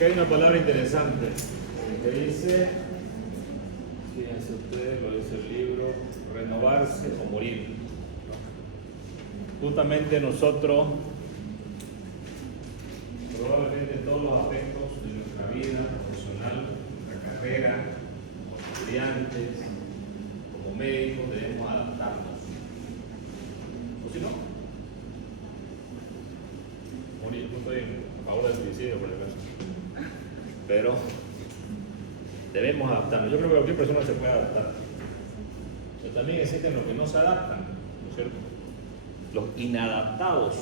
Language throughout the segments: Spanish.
Aquí hay una palabra interesante que dice, fíjense ustedes, lo dice el libro, renovarse o morir. Justamente nosotros, probablemente en todos los aspectos de nuestra vida profesional, nuestra carrera, como estudiantes, como médicos, debemos adaptarnos. O si no, morir. No estoy a favor del suicidio, por ejemplo, pero debemos adaptarnos. Yo creo que cualquier persona se puede adaptar, pero también existen los que no se adaptan, ¿no es cierto? Los inadaptados,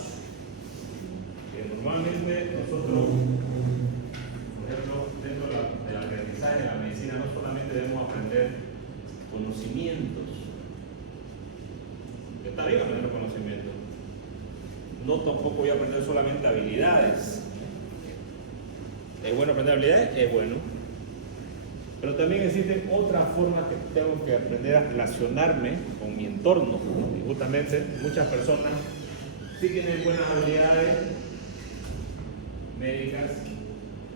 que normalmente nosotros, por ejemplo, dentro del aprendizaje de la medicina, no solamente debemos aprender conocimientos, que está bien aprender conocimientos, no tampoco voy a aprender solamente habilidades. ¿Es bueno aprender habilidades? Es bueno. Pero también existen otras formas que tengo que aprender a relacionarme con mi entorno, ¿no? Y justamente muchas personas sí tienen buenas habilidades médicas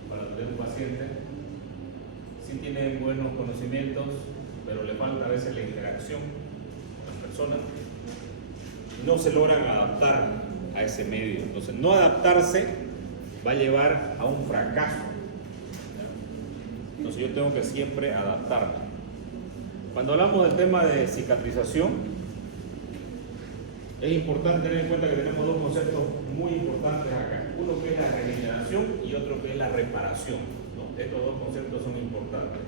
para atender a un paciente, sí tienen buenos conocimientos, pero le falta a veces la interacción con las personas. No se logran adaptar a ese medio. Entonces, no adaptarse va a llevar a un fracaso. Entonces, yo tengo que siempre adaptarme. Cuando hablamos del tema de cicatrización, es importante tener en cuenta que tenemos dos conceptos muy importantes acá. Uno que es la regeneración y otro que es la reparación, ¿no? Estos dos conceptos son importantes.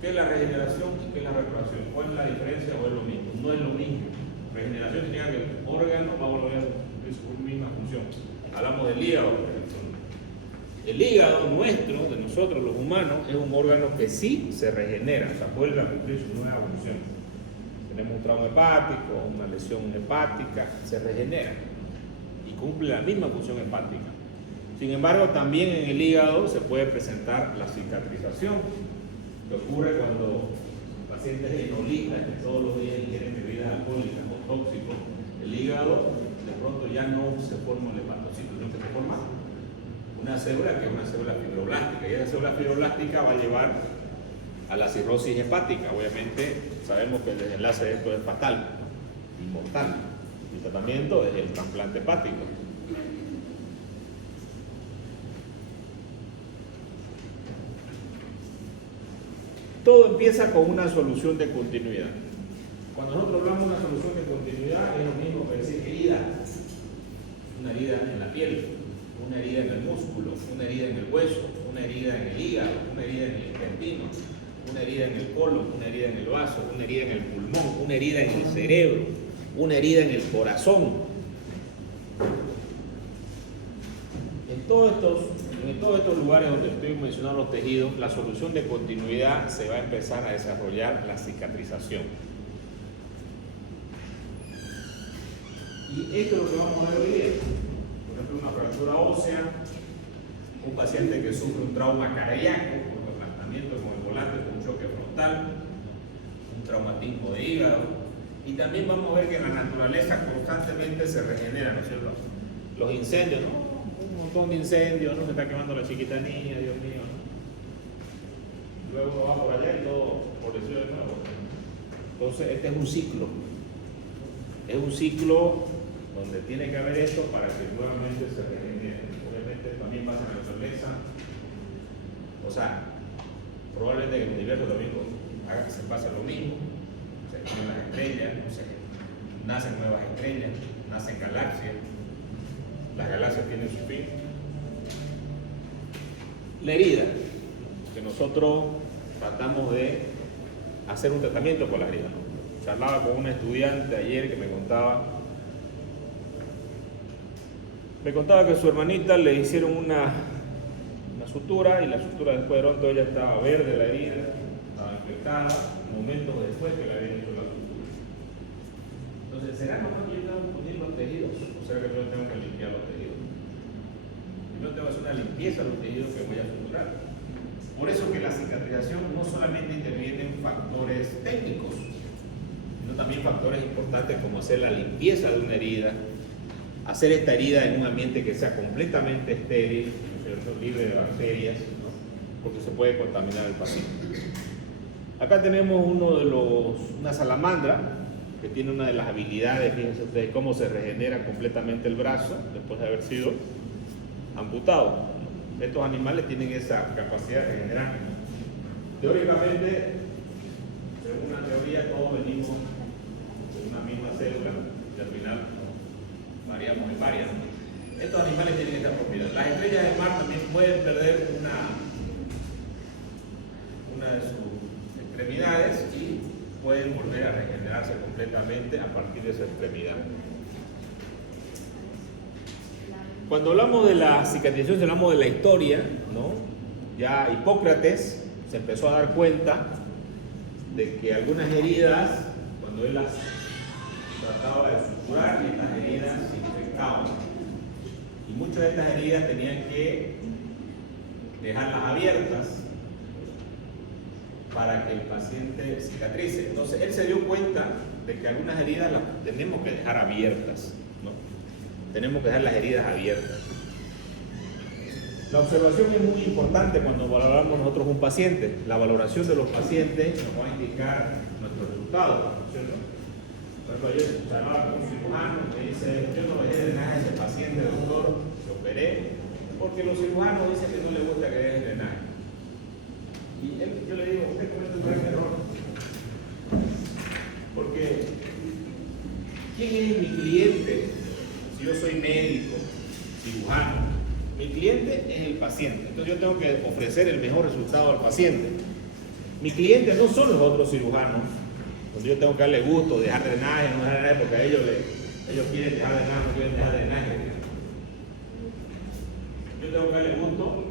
¿Qué es la regeneración y qué es la reparación? ¿Cuál es la diferencia o es lo mismo? No es lo mismo. Regeneración significa que el órgano va a volver a cumplir su misma función. Hablamos del hígado, por ejemplo. El hígado nuestro, de nosotros los humanos, es un órgano que sí se regenera, o sea, vuelve a cumplir su nueva función. Tenemos un trauma hepático, una lesión hepática, se regenera y cumple la misma función hepática. Sin embargo, también en el hígado se puede presentar la cicatrización, que ocurre cuando pacientes enolistas que todos los días ingieren bebidas alcohólicas o tóxicos, el hígado de pronto ya no se forma el hepatocito, sino que se forma una célula que es una célula fibroblástica, y esa célula fibroblástica va a llevar a la cirrosis hepática. Obviamente sabemos que el desenlace de esto es fatal y mortal. El tratamiento es el trasplante hepático. Todo empieza con una solución de continuidad. Cuando nosotros hablamos de una solución de continuidad, es lo mismo que decir herida. Una herida en la piel, una herida en el músculo, una herida en el hueso, una herida en el hígado, una herida en el intestino, una herida en el colon, una herida en el vaso, una herida en el pulmón, una herida en el cerebro, una herida en el corazón. En todos estos lugares donde estoy mencionando los tejidos, la solución de continuidad se va a empezar a desarrollar la cicatrización. Y esto es lo que vamos a ver hoy día. Por ejemplo, una fractura ósea, un paciente que sufre un trauma cardíaco por aplastamiento con el volante, con un choque frontal, un traumatismo de hígado. Y también vamos a ver que en la naturaleza constantemente se regenera, ¿no es cierto? Los incendios, ¿no? Un montón de incendios, ¿no? Se está quemando la chiquita niña, Dios mío, ¿no? Luego va por allá y todo floreció de nuevo. Entonces, este es un ciclo. Es un ciclo donde tiene que haber esto para que nuevamente se regenere. Obviamente también pasa en la naturaleza. O sea, probablemente que en el universo también haga que se pase lo mismo. Se ponen las estrellas, o sea, nacen nuevas estrellas, nacen galaxias. Las galaxias tienen su fin. La herida, que nosotros tratamos de hacer un tratamiento con la herida, ¿no? Charlaba con una estudiante ayer que me contaba que a su hermanita le hicieron una sutura, y la sutura después de pronto ella estaba verde, la herida estaba infectada, momentos después que le habían hecho la sutura. Entonces, ¿será nomás que yo tengo que unir los tejidos o será que yo tengo que limpiar los tejidos? Yo tengo que hacer una limpieza de los tejidos que voy a suturar. Por eso que la cicatrización no solamente interviene en factores técnicos, sino también factores importantes como hacer la limpieza de una herida, hacer esta herida en un ambiente que sea completamente estéril, ¿no es ¿cierto? Libre de bacterias, ¿no? Porque se puede contaminar el paciente. Acá tenemos una salamandra que tiene una de las habilidades, fíjense ustedes, cómo se regenera completamente el brazo después de haber sido amputado. Estos animales tienen esa capacidad de regenerar. Teóricamente, según una teoría, todos venimos de una misma célula y al final variamos en varias. Estos animales tienen esta propiedad. Las estrellas del mar también pueden perder una de sus extremidades y pueden volver a regenerarse completamente a partir de esa extremidad. Cuando hablamos de la cicatrización, hablamos de la historia, ¿no? Ya Hipócrates se empezó a dar cuenta de que algunas heridas, cuando él las trataba de suturar, estas heridas se infectaban. Y muchas de estas heridas tenían que dejarlas abiertas para que el paciente cicatrice. Entonces él se dio cuenta de que algunas heridas las tenemos que dejar abiertas, ¿no? Tenemos que dejar las heridas abiertas. La observación es muy importante cuando valoramos nosotros un paciente. La valoración de los pacientes nos va a indicar nuestros resultados, ¿cierto? Por ejemplo, yo charlaba con un cirujano que me dice: yo no dejé drenaje a ese paciente, doctor, lo operé, porque los cirujanos dicen que no les gusta que deje drenaje. Y yo le digo: usted comete un gran error. Porque, ¿quién es mi cliente? Si yo soy médico, cirujano, mi cliente es el paciente. Entonces yo tengo que ofrecer el mejor resultado al paciente. Mi cliente no son los otros cirujanos, donde yo tengo que darle gusto, dejar drenaje, no dejar drenaje, porque a ellos quieren dejar drenaje, no quieren dejar drenaje. Yo tengo que darle gusto,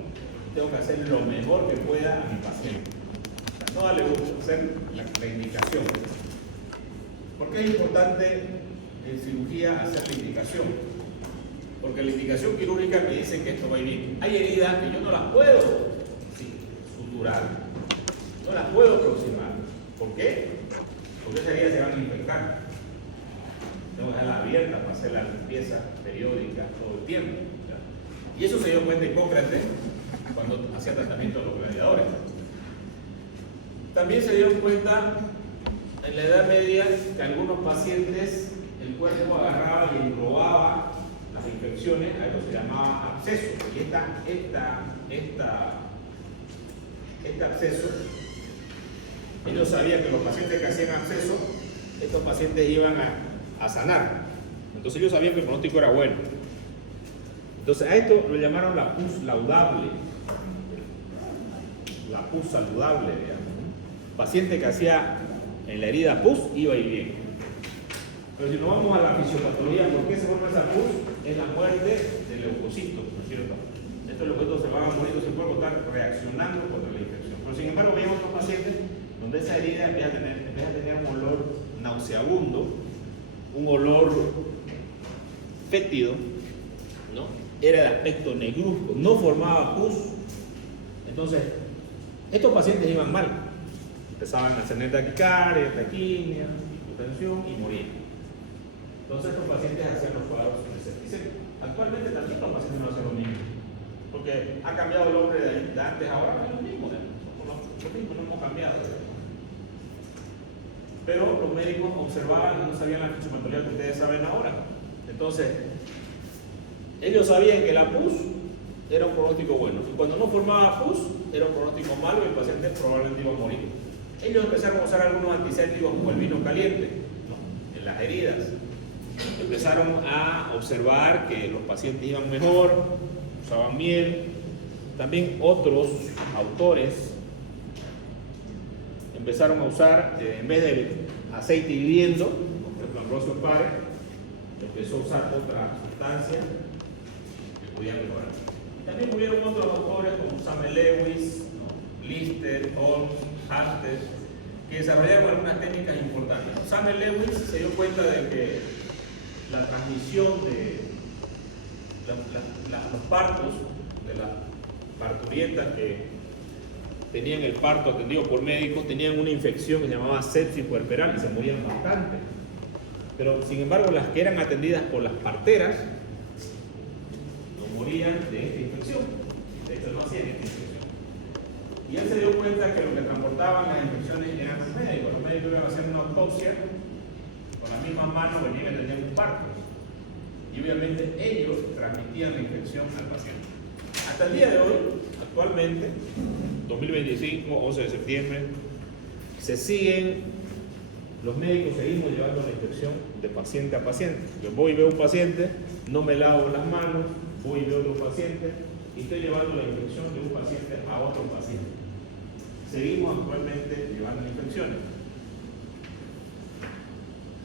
tengo que hacer lo mejor que pueda a mi paciente. O sea, no darle gusto, hacer la indicación. ¿Por qué es importante en cirugía hacer la indicación? Porque la indicación quirúrgica me dice que esto va a ir bien. Hay heridas que yo no las puedo suturar, no las puedo aproximar. ¿Por qué? Porque esas heridas se van a infectar. Tengo que dejarlas abiertas para hacer la limpieza periódica todo el tiempo, ¿ya? Y eso se dio cuenta Hipócrates cuando hacía tratamiento de los gladiadores. También se dieron cuenta en la Edad Media que algunos pacientes el cuerpo agarraba y englobaba las infecciones, a eso se llamaba absceso. Y este absceso, ellos sabían que los pacientes que hacían absceso, estos pacientes iban a sanar. Entonces ellos sabían que el pronóstico era bueno. Entonces a esto lo llamaron la pus laudable. La pus saludable, digamos. Paciente que hacía en la herida pus iba a ir bien. Pero si nos vamos a la fisiopatología, ¿por qué se forma esa pus? Es la muerte del leucocito, ¿no es cierto? Estos leucocitos se van a morir, entonces el cuerpo está reaccionando contra la infección. Pero sin embargo, veíamos otros pacientes donde esa herida empieza a tener un olor nauseabundo, un olor fétido, ¿no? Era de aspecto negruzco, no formaba pus. Entonces, estos pacientes iban mal. Empezaban a tener taquicardia, taquimia, hipotensión y morían. Entonces estos pacientes hacían los cuadros de septicemia. Actualmente también los pacientes no hacen lo mismo, porque ha cambiado el hombre de antes a ahora, no es lo mismo, somos los mismos, no hemos cambiado. Pero los médicos observaban y no sabían la fisiopatología que ustedes saben ahora. Entonces, ellos sabían que la pus era un pronóstico bueno, y cuando no formaba pus era un pronóstico malo y el paciente probablemente iba a morir. Ellos empezaron a usar algunos antisépticos como el vino caliente, ¿no? En las heridas. Empezaron a observar que los pacientes iban mejor, usaban miel. También otros autores empezaron a usar, en vez de aceite hirviendo, por ejemplo Ambrosio Pare, empezó a usar otra sustancia que podía mejorar. Y también hubieron otros autores como Samuel Lewis, ¿no? Lister, Holmes, Halsted, que desarrollaron algunas técnicas importantes. Samuel Lewis se dio cuenta de que la transmisión de los partos, de las parturientas que tenían el parto atendido por médicos, tenían una infección que se llamaba sepsis puerperal y se morían bastante. Pero sin embargo, las que eran atendidas por las parteras no morían de esta infección. Y él se dio cuenta que lo que transportaban las infecciones eran los médicos. Los médicos iban a hacer una autopsia, con las mismas manos venían y tenían un parto. Y obviamente ellos transmitían la infección al paciente. Hasta el día de hoy, actualmente, 2025, 11 de septiembre, los médicos seguimos llevando la infección de paciente a paciente. Yo voy y veo un paciente, no me lavo las manos, voy y veo otro paciente y estoy llevando la infección de un paciente a otro paciente. Seguimos actualmente llevando infecciones.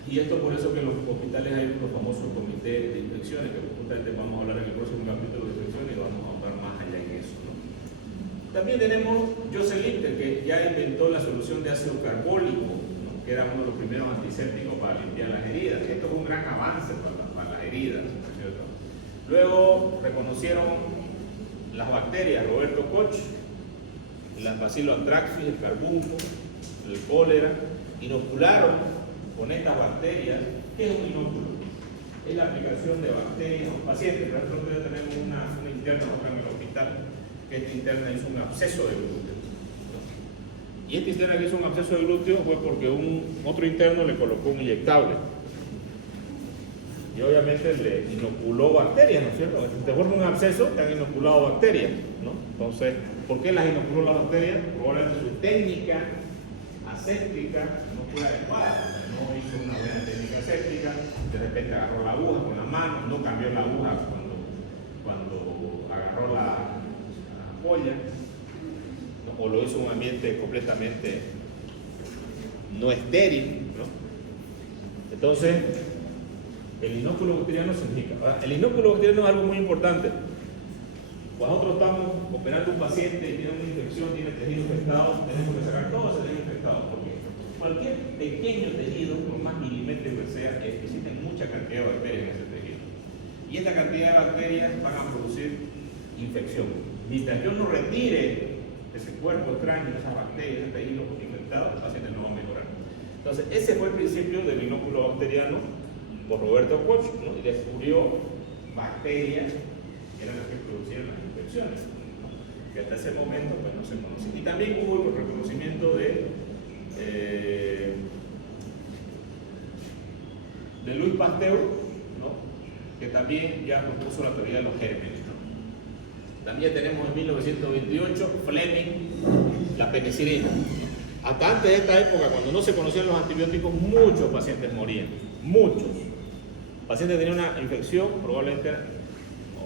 Y esto por eso que en los hospitales hay unos famosos comités de infecciones, que justamente vamos a hablar en el próximo capítulo de infecciones y vamos a hablar más allá en eso, ¿no? También tenemos Joseph Lister, que ya inventó la solución de ácido carbólico, ¿no? Que era uno de los primeros antisépticos para limpiar las heridas. Esto fue un gran avance para las heridas, ¿cierto? Luego reconocieron las bacterias, Roberto Koch, las Bacillus anthracis, el carbunco, el cólera, inocularon con estas bacterias. ¿Qué es un inóculo? Es la aplicación de bacterias a un paciente. Nosotros ya tenemos una interna en el hospital, que esta interna hizo un absceso de glúteo. Y esta interna que hizo un absceso de glúteo fue porque otro interno le colocó un inyectable. Y obviamente le inoculó bacterias, ¿no es cierto? Si te forma un absceso, te han inoculado bacterias, ¿no? Entonces, ¿por qué las inoculó las bacterias? Probablemente su técnica aséptica no fue adecuada. No hizo una buena técnica aséptica, de repente agarró la aguja con la mano, no cambió la aguja cuando agarró la ampolla, ¿no? O lo hizo en un ambiente completamente no estéril, ¿no? Entonces, el inóculo bacteriano significa, ¿verdad? El inóculo bacteriano es algo muy importante. Cuando nosotros estamos operando a un paciente y tiene una infección, tiene tejido infectado, tenemos que sacar todo ese tejido infectado, porque cualquier pequeño tejido, por más milimétrico que sea, existe mucha cantidad de bacterias en ese tejido. Y esta cantidad de bacterias van a producir infección. Mientras yo no retire ese cuerpo extraño, esas bacterias, ese tejido infectado, el paciente no va a mejorar. Entonces, ese fue el principio del inóculo bacteriano por Roberto Koch, ¿no? Y descubrió bacterias que eran las que producían las infecciones, ¿no? Que hasta ese momento pues no se conocía. Y también hubo el reconocimiento de Louis Pasteur, ¿no? Que también ya propuso la teoría de los gérmenes, ¿no? También tenemos en 1928 Fleming la penicilina. Hasta antes de esta época, cuando no se conocían los antibióticos, muchos pacientes morían, muchos. El paciente tenía una infección, probablemente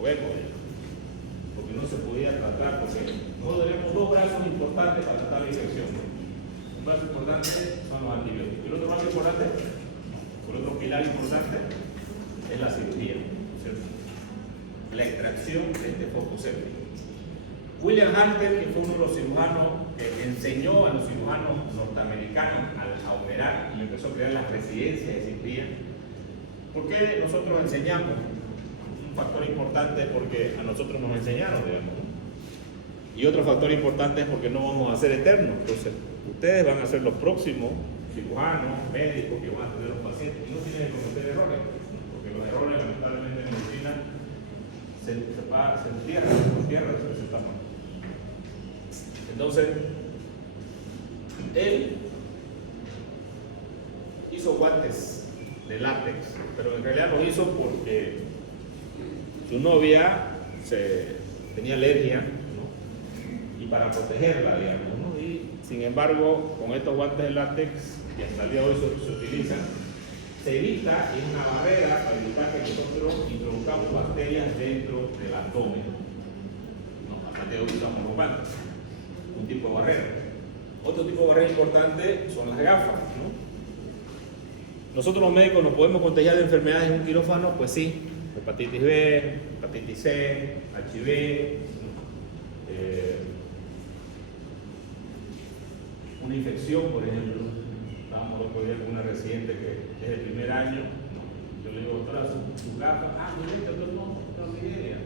obeco, porque no se podía tratar, porque nosotros tenemos dos brazos importantes para tratar la infección. Un brazo importante son los antibióticos. Y el otro brazo importante, el otro pilar importante, es la cirugía, ¿cierto? La extracción de este foco séptico. William Hunter, que fue uno de los cirujanos que enseñó a los cirujanos norteamericanos a operar y empezó a crear las residencias de cirugía. ¿Por qué nosotros enseñamos? Un factor importante es porque a nosotros nos enseñaron, digamos, ¿no? Y otro factor importante es porque no vamos a ser eternos. Entonces, ustedes van a ser los próximos cirujanos, médicos que van a tener los pacientes y no tienen que cometer errores, porque los errores, lamentablemente, en medicina se entierran, se tapan. Entonces, él hizo guantes de látex, pero en realidad los hizo porque su novia tenía alergia, ¿no? Y para protegerla, digamos, ¿no? Y sin embargo, con estos guantes de látex, que hasta el día de hoy se utilizan, se evita, es una barrera para evitar que nosotros introduzcamos bacterias dentro del abdomen, ¿no? Hasta el día de hoy usamos los guantes, un tipo de barrera. Otro tipo de barrera importante son las gafas, ¿no? Nosotros los médicos nos podemos contagiar de enfermedades en un quirófano, pues sí, hepatitis B, hepatitis C, HIV, una infección, por ejemplo. Estábamos el otro día con una residente que es del primer año, yo le digo, doctora, su gafa, no, no tiene idea.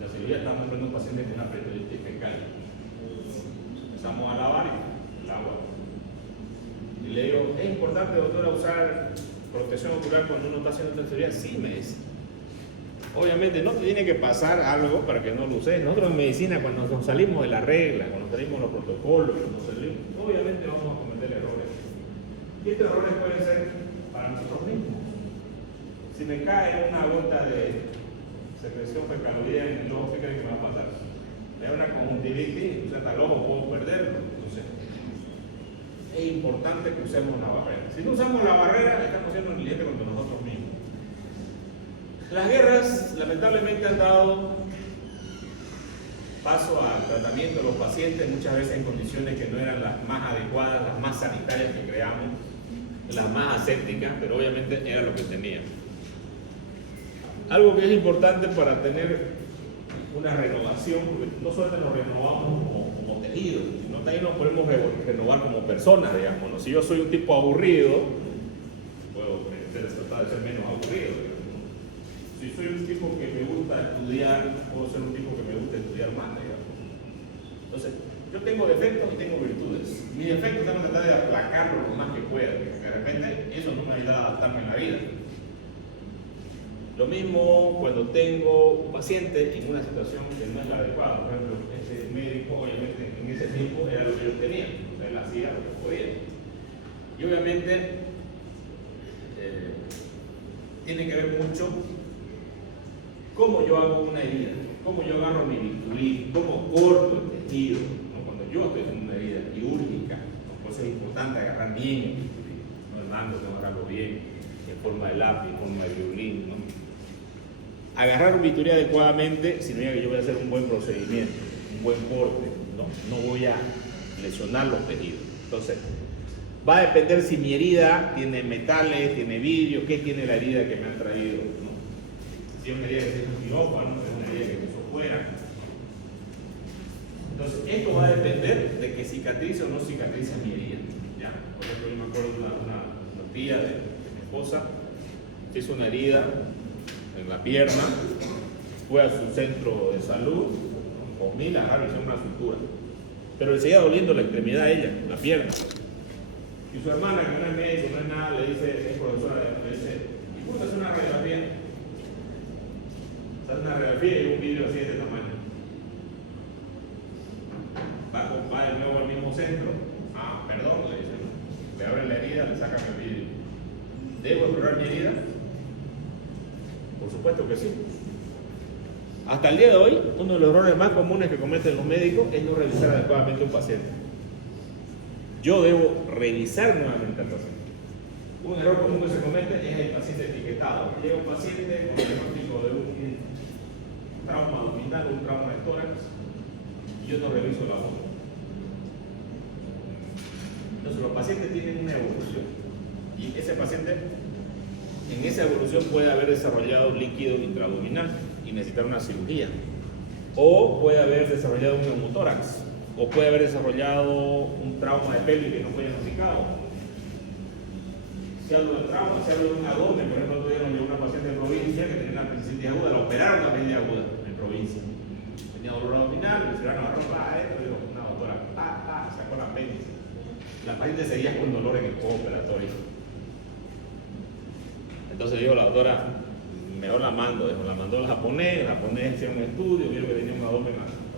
La cirugía estamos viendo un paciente con una peritonitis fecal. Empezamos a lavar el agua. Y le digo, ¿es importante, doctora, usar protección ocular cuando uno está haciendo esta cirugía? Sí, me dice. Obviamente no te tiene que pasar algo para que no lo uses. Nosotros en medicina, cuando nos salimos de la regla, cuando salimos de los protocolos, obviamente vamos a cometer errores. Y estos errores pueden ser para nosotros mismos. Si me cae una gota de secreción fecaloidea en el ojo, ¿qué creen que me va a pasar? Me da una conjuntivitis, o sea, hasta el ojo puedo perderlo. Entonces, es importante que usemos la barrera. Si no usamos la barrera, estamos siendo negligentes contra nosotros mismos. Las guerras, lamentablemente, han dado paso al tratamiento de los pacientes, muchas veces en condiciones que no eran las más adecuadas, las más sanitarias que creamos, las más asépticas, pero obviamente era lo que teníamos. Algo que es importante para tener una renovación, porque no solo nos renovamos como tejido, sino también nos podemos renovar como personas, digamos, ¿no? Si yo soy un tipo aburrido, puedo tratar de ser menos aburrido, digamos. Si soy un tipo que me gusta estudiar, puedo ser un tipo que me gusta estudiar más, digamos. Entonces, yo tengo defectos y tengo virtudes. Mis defectos tengo que tratar de aplacarlos lo más que pueda, porque de repente eso no me ayuda a adaptarme en la vida. Lo mismo cuando tengo un paciente en una situación que no es la adecuada. Por ejemplo, ese médico, obviamente, en ese tiempo era lo que yo tenía, o sea, él hacía lo que podía. Y obviamente, tiene que ver mucho cómo yo hago una herida, cómo yo agarro mi bisturí, cómo corto el tejido, ¿no? Cuando yo estoy en una herida quirúrgica, ¿no? Pues es importante agarrar bien el bisturí, no el mando, tengo que agarrarlo bien, en forma de lápiz, en forma de violín, ¿no? Agarrar un bisturí adecuadamente significa que yo voy a hacer un buen procedimiento, un buen corte, ¿no? No voy a lesionar los tejidos. Entonces, va a depender si mi herida tiene metales, tiene vidrio, qué tiene la herida que me han traído, ¿no? Si es una herida que es un quirófano, es una herida que se hizo fuera. Entonces, esto va a depender de que cicatrice o no cicatrice mi herida, ¿ya? Por ejemplo, yo me acuerdo de una tía de mi esposa que hizo una herida en la pierna, fue a su centro de salud, con 1000 agarrar y hizo una sutura. Pero le seguía doliendo la extremidad a ella, la pierna. Y su hermana, que no es médico, no es nada, le dice, es profesora, le dice, ¿y cómo hacer una radiografía? Hace una radiografía y un vídeo así de este tamaño. Va de nuevo al mismo centro. Ah, perdón, le dice. Le abren la herida, le sacan el vídeo. ¿Debo explorar mi herida? Por supuesto que sí. Hasta el día de hoy, uno de los errores más comunes que cometen los médicos es no revisar adecuadamente a un paciente. Yo debo revisar nuevamente al paciente. Un error común que se comete es el paciente etiquetado. Llega un paciente con diagnóstico de un trauma abdominal, un trauma de tórax, y yo no reviso la voz. Entonces los pacientes tienen una evolución, y ese paciente en esa evolución puede haber desarrollado líquido intraabdominal y necesitar una cirugía, o puede haber desarrollado un neumotórax, o puede haber desarrollado un trauma de pelvis que no fue diagnosticado. Si hablo de trauma, si hablo de un abdomen, por ejemplo, tuvieron una paciente en provincia que tenía una apendicitis aguda, la operaron una apendicitis aguda en provincia. Tenía dolor abdominal, le hicieron la ropa, dijo una doctora, sacó la apéndice. La paciente seguía con dolor en el postoperatorio. Entonces dijo la doctora, mejor la mando, la mandó al japonés, el japonés hicieron un estudio, vieron que tenía un abdomen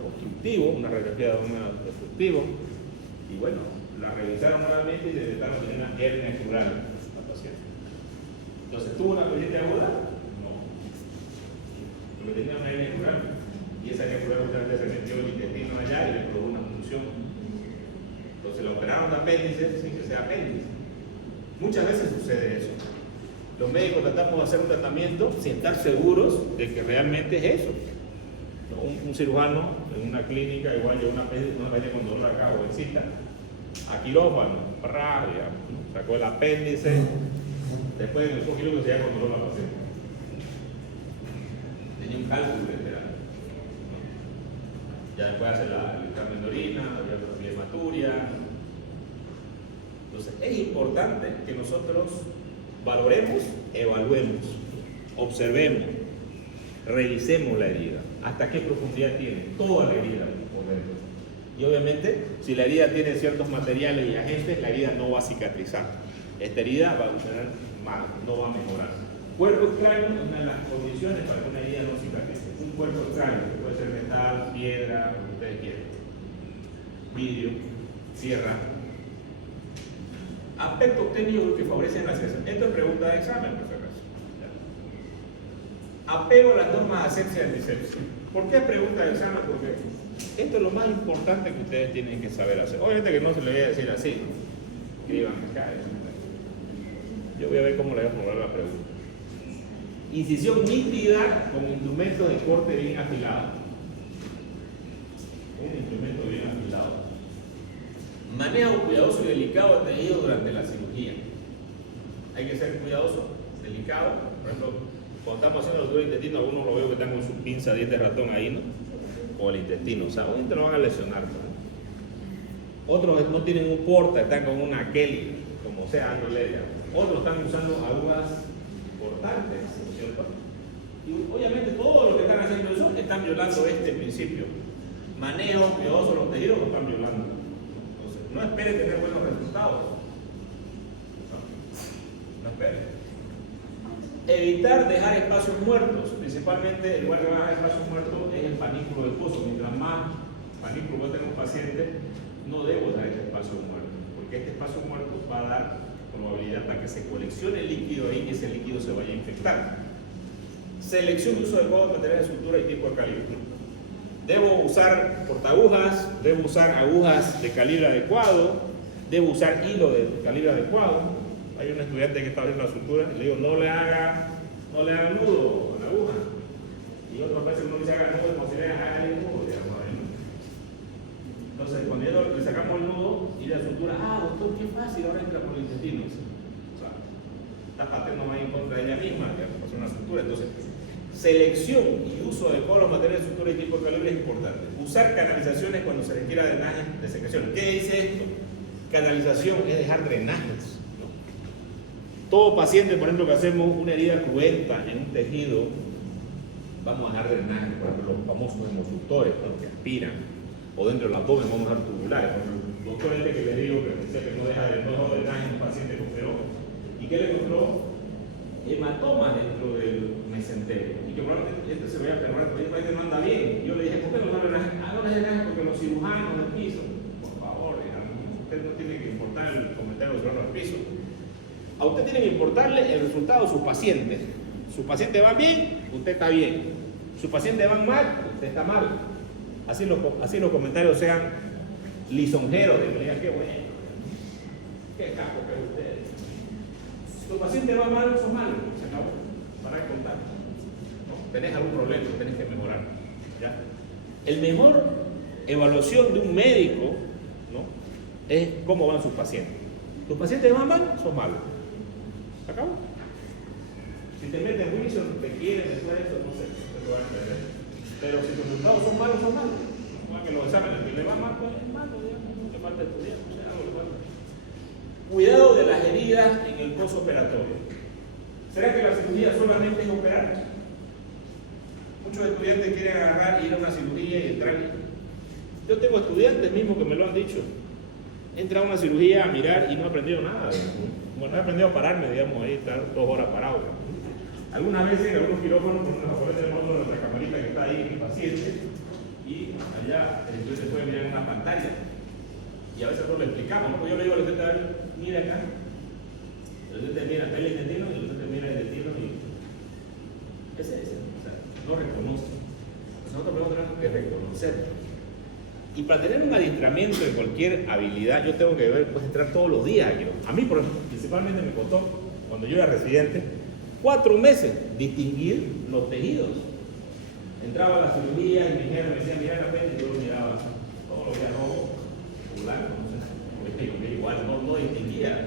obstructivo, una radiografía de abdomen obstructivo, y bueno, la revisaron nuevamente y detectaron que tenía una hernia crural la paciente. Entonces, ¿tuvo una apendicitis aguda? No. Porque tenía una hernia crural, y esa hernia crural justamente se metió el intestino allá y le produjo una punción. Entonces, la operaron de apéndice sin que sea apéndice. Muchas veces sucede eso. Los médicos tratamos de hacer un tratamiento sin estar seguros de que realmente es eso. Un cirujano en una clínica igual lleva una paciente con dolor acá jovencita a quirófano, sacó el apéndice, después de unos kilos que se ya con dolor la paciente. Tenía un cálculo lateral. Ya después hace el examen de orina, había otra hematuria. Entonces es importante que nosotros valoremos, evaluemos, observemos, revisemos la herida, hasta qué profundidad tiene toda la herida por dentro. Y obviamente, si la herida tiene ciertos materiales y agentes, la herida no va a cicatrizar. Esta herida va a funcionar mal, no va a mejorar. Cuerpo extraño es una de las condiciones para que una herida no cicatrice. Un cuerpo extraño, que puede ser metal, piedra, lo que ustedes quieran, vidrio, tierra. Aspectos técnicos que favorecen la asepsia. Esto es pregunta de examen, por si acaso. Apego a las normas de asepsia y antisepsia. ¿Por qué es pregunta de examen? Porque esto es lo más importante que ustedes tienen que saber hacer. Obviamente que no se le voy a decir así, ¿no? Escriban acá. Yo voy a ver cómo le voy a formular la pregunta. Incisión nítida con instrumentos de corte bien afilado. Un instrumento bien afilado. Manejo cuidadoso y delicado de tejido durante la cirugía. Hay que ser cuidadoso, delicado. Por ejemplo, cuando estamos haciendo la sutura del intestino, algunos lo veo que están con su pinza de diente de ratón ahí, ¿no? O el intestino, o sea, obviamente lo van a lesionar, ¿no? Otros no tienen un porta, están con una Kelly, como sea, Androledia. Otros están usando agujas cortantes, ¿cierto? Y obviamente todos los que están haciendo eso están violando este principio. Manejo cuidadoso de los tejidos lo están violando. Entonces, no espere tener buenos resultados. No espere. Evitar dejar espacios muertos, principalmente el lugar que van a dejar espacios muertos es el panículo del pozo. Mientras más panículo voy a tener un paciente, no debo dar este espacio muerto, porque este espacio muerto va a dar probabilidad para que se coleccione el líquido ahí y ese líquido se vaya a infectar. Selección y uso de adecuado de materiales de sutura y tipo de calibre. Debo usar portaagujas, debo usar agujas de calibre adecuado, debo usar hilo de calibre adecuado. Hay un estudiante que está haciendo la sutura y le digo, no le haga nudo a la aguja. Y otras veces uno dice, haga nudo, como si le haga el nudo, digamos. Entonces, cuando le sacamos el nudo y la sutura, doctor, qué fácil, ahora entra por el intestino. O sea, esta parte no va en contra de ella misma, que hacer una sutura. Entonces, selección y uso de todos los materiales de sutura y tipo de calibre es importante. Usar canalizaciones cuando se requiera drenaje de secreción. ¿Qué dice esto? Canalización es dejar drenajes. Todo paciente, por ejemplo, que hacemos una herida cruenta en un tejido, vamos a dejar drenaje, por ejemplo, los famosos hemosuctores, ¿no? Que aspiran, o dentro del abdomen vamos a dejar tubulares. El doctor que le digo que dice que no deja drenaje en un paciente con operó, ¿y qué le encontró? Hematomas dentro del mesenterio, y que probablemente este se vaya a perforar, porque este no anda bien. Yo le dije, ¿por qué no da drenaje? No le drenaje porque los cirujanos del piso, por favor, usted no tiene que importar el comentario de los cirujanos del piso. A usted tiene que importarle el resultado de sus pacientes. Sus pacientes van bien, usted está bien. Sus pacientes van mal, usted está mal. Así los comentarios sean lisonjeros, de que digan, qué bueno, qué capo que es usted. Si tu paciente va mal, son malos, se acabó. Para de contar. ¿No? Tenés algún problema, tenés que mejorar. ¿Ya? El mejor evaluación de un médico, ¿no? Es cómo van sus pacientes. Tus pacientes van mal, son malos. ¿Se acabó? Si te meten en juicio, te quieren después de eso, no sé, te lo van a entender. Pero si tus resultados son malos, son malos. Igual que los exámenes, que le va mal, pues es malo, digamos, no le falta estudiar, no sé, algo le falta. Cuidado de las heridas en el postoperatorio. ¿Será que la cirugía solamente es operar? Muchos estudiantes quieren agarrar, ir a una cirugía y entrar. Yo tengo estudiantes mismos que me lo han dicho. Entra a una cirugía a mirar y no he aprendido nada. Bueno, he aprendido a pararme, digamos, ahí, estar 2 horas parado. Algunas veces en algunos quirófanos, por ejemplo, tenemos nuestra camarita que está ahí en el paciente, y allá el estudiante puede mirar en una pantalla. Y a veces no le explicamos, ¿no? Porque yo le digo al estudiante, mira acá. El estudiante mira hasta el intestino y el estudiante mira el intestino y. Ese, o sea, no reconoce. Nosotros tenemos que reconocer. Y para tener un adiestramiento de cualquier habilidad, yo tengo que ver, pues, entrar todos los días aquí. A mí, por ejemplo, principalmente me costó, cuando yo era residente, 4 meses distinguir los tejidos. Entraba a la cirugía y me decía, mira la frente, y yo lo miraba todos los días rojo, blanco, no sé, porque igual no distinguía.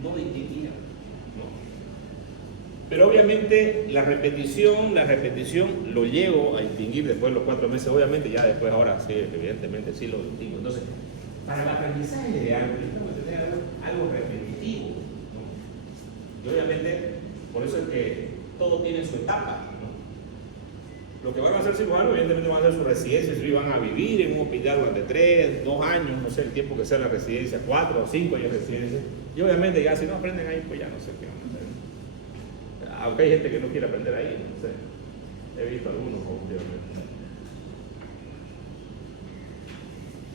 No distinguía. No. Pero obviamente la repetición lo llego a distinguir después de los 4 meses, obviamente ya después ahora sí, evidentemente sí lo distingo. Entonces, para el aprendizaje de algo, tenemos que tener algo repetitivo, ¿no? Y obviamente, por eso es que todo tiene su etapa, ¿no? Lo que van a hacer cirujanos, evidentemente van a hacer su residencia, y van a vivir en un hospital durante 3, 2 años, no sé el tiempo que sea la residencia, 4 o 5 años de residencia, y obviamente ya si no aprenden ahí, pues ya no sé qué van a hacer. aunque hay gente que no quiere aprender ahí, no sé. He visto algunos últimamente.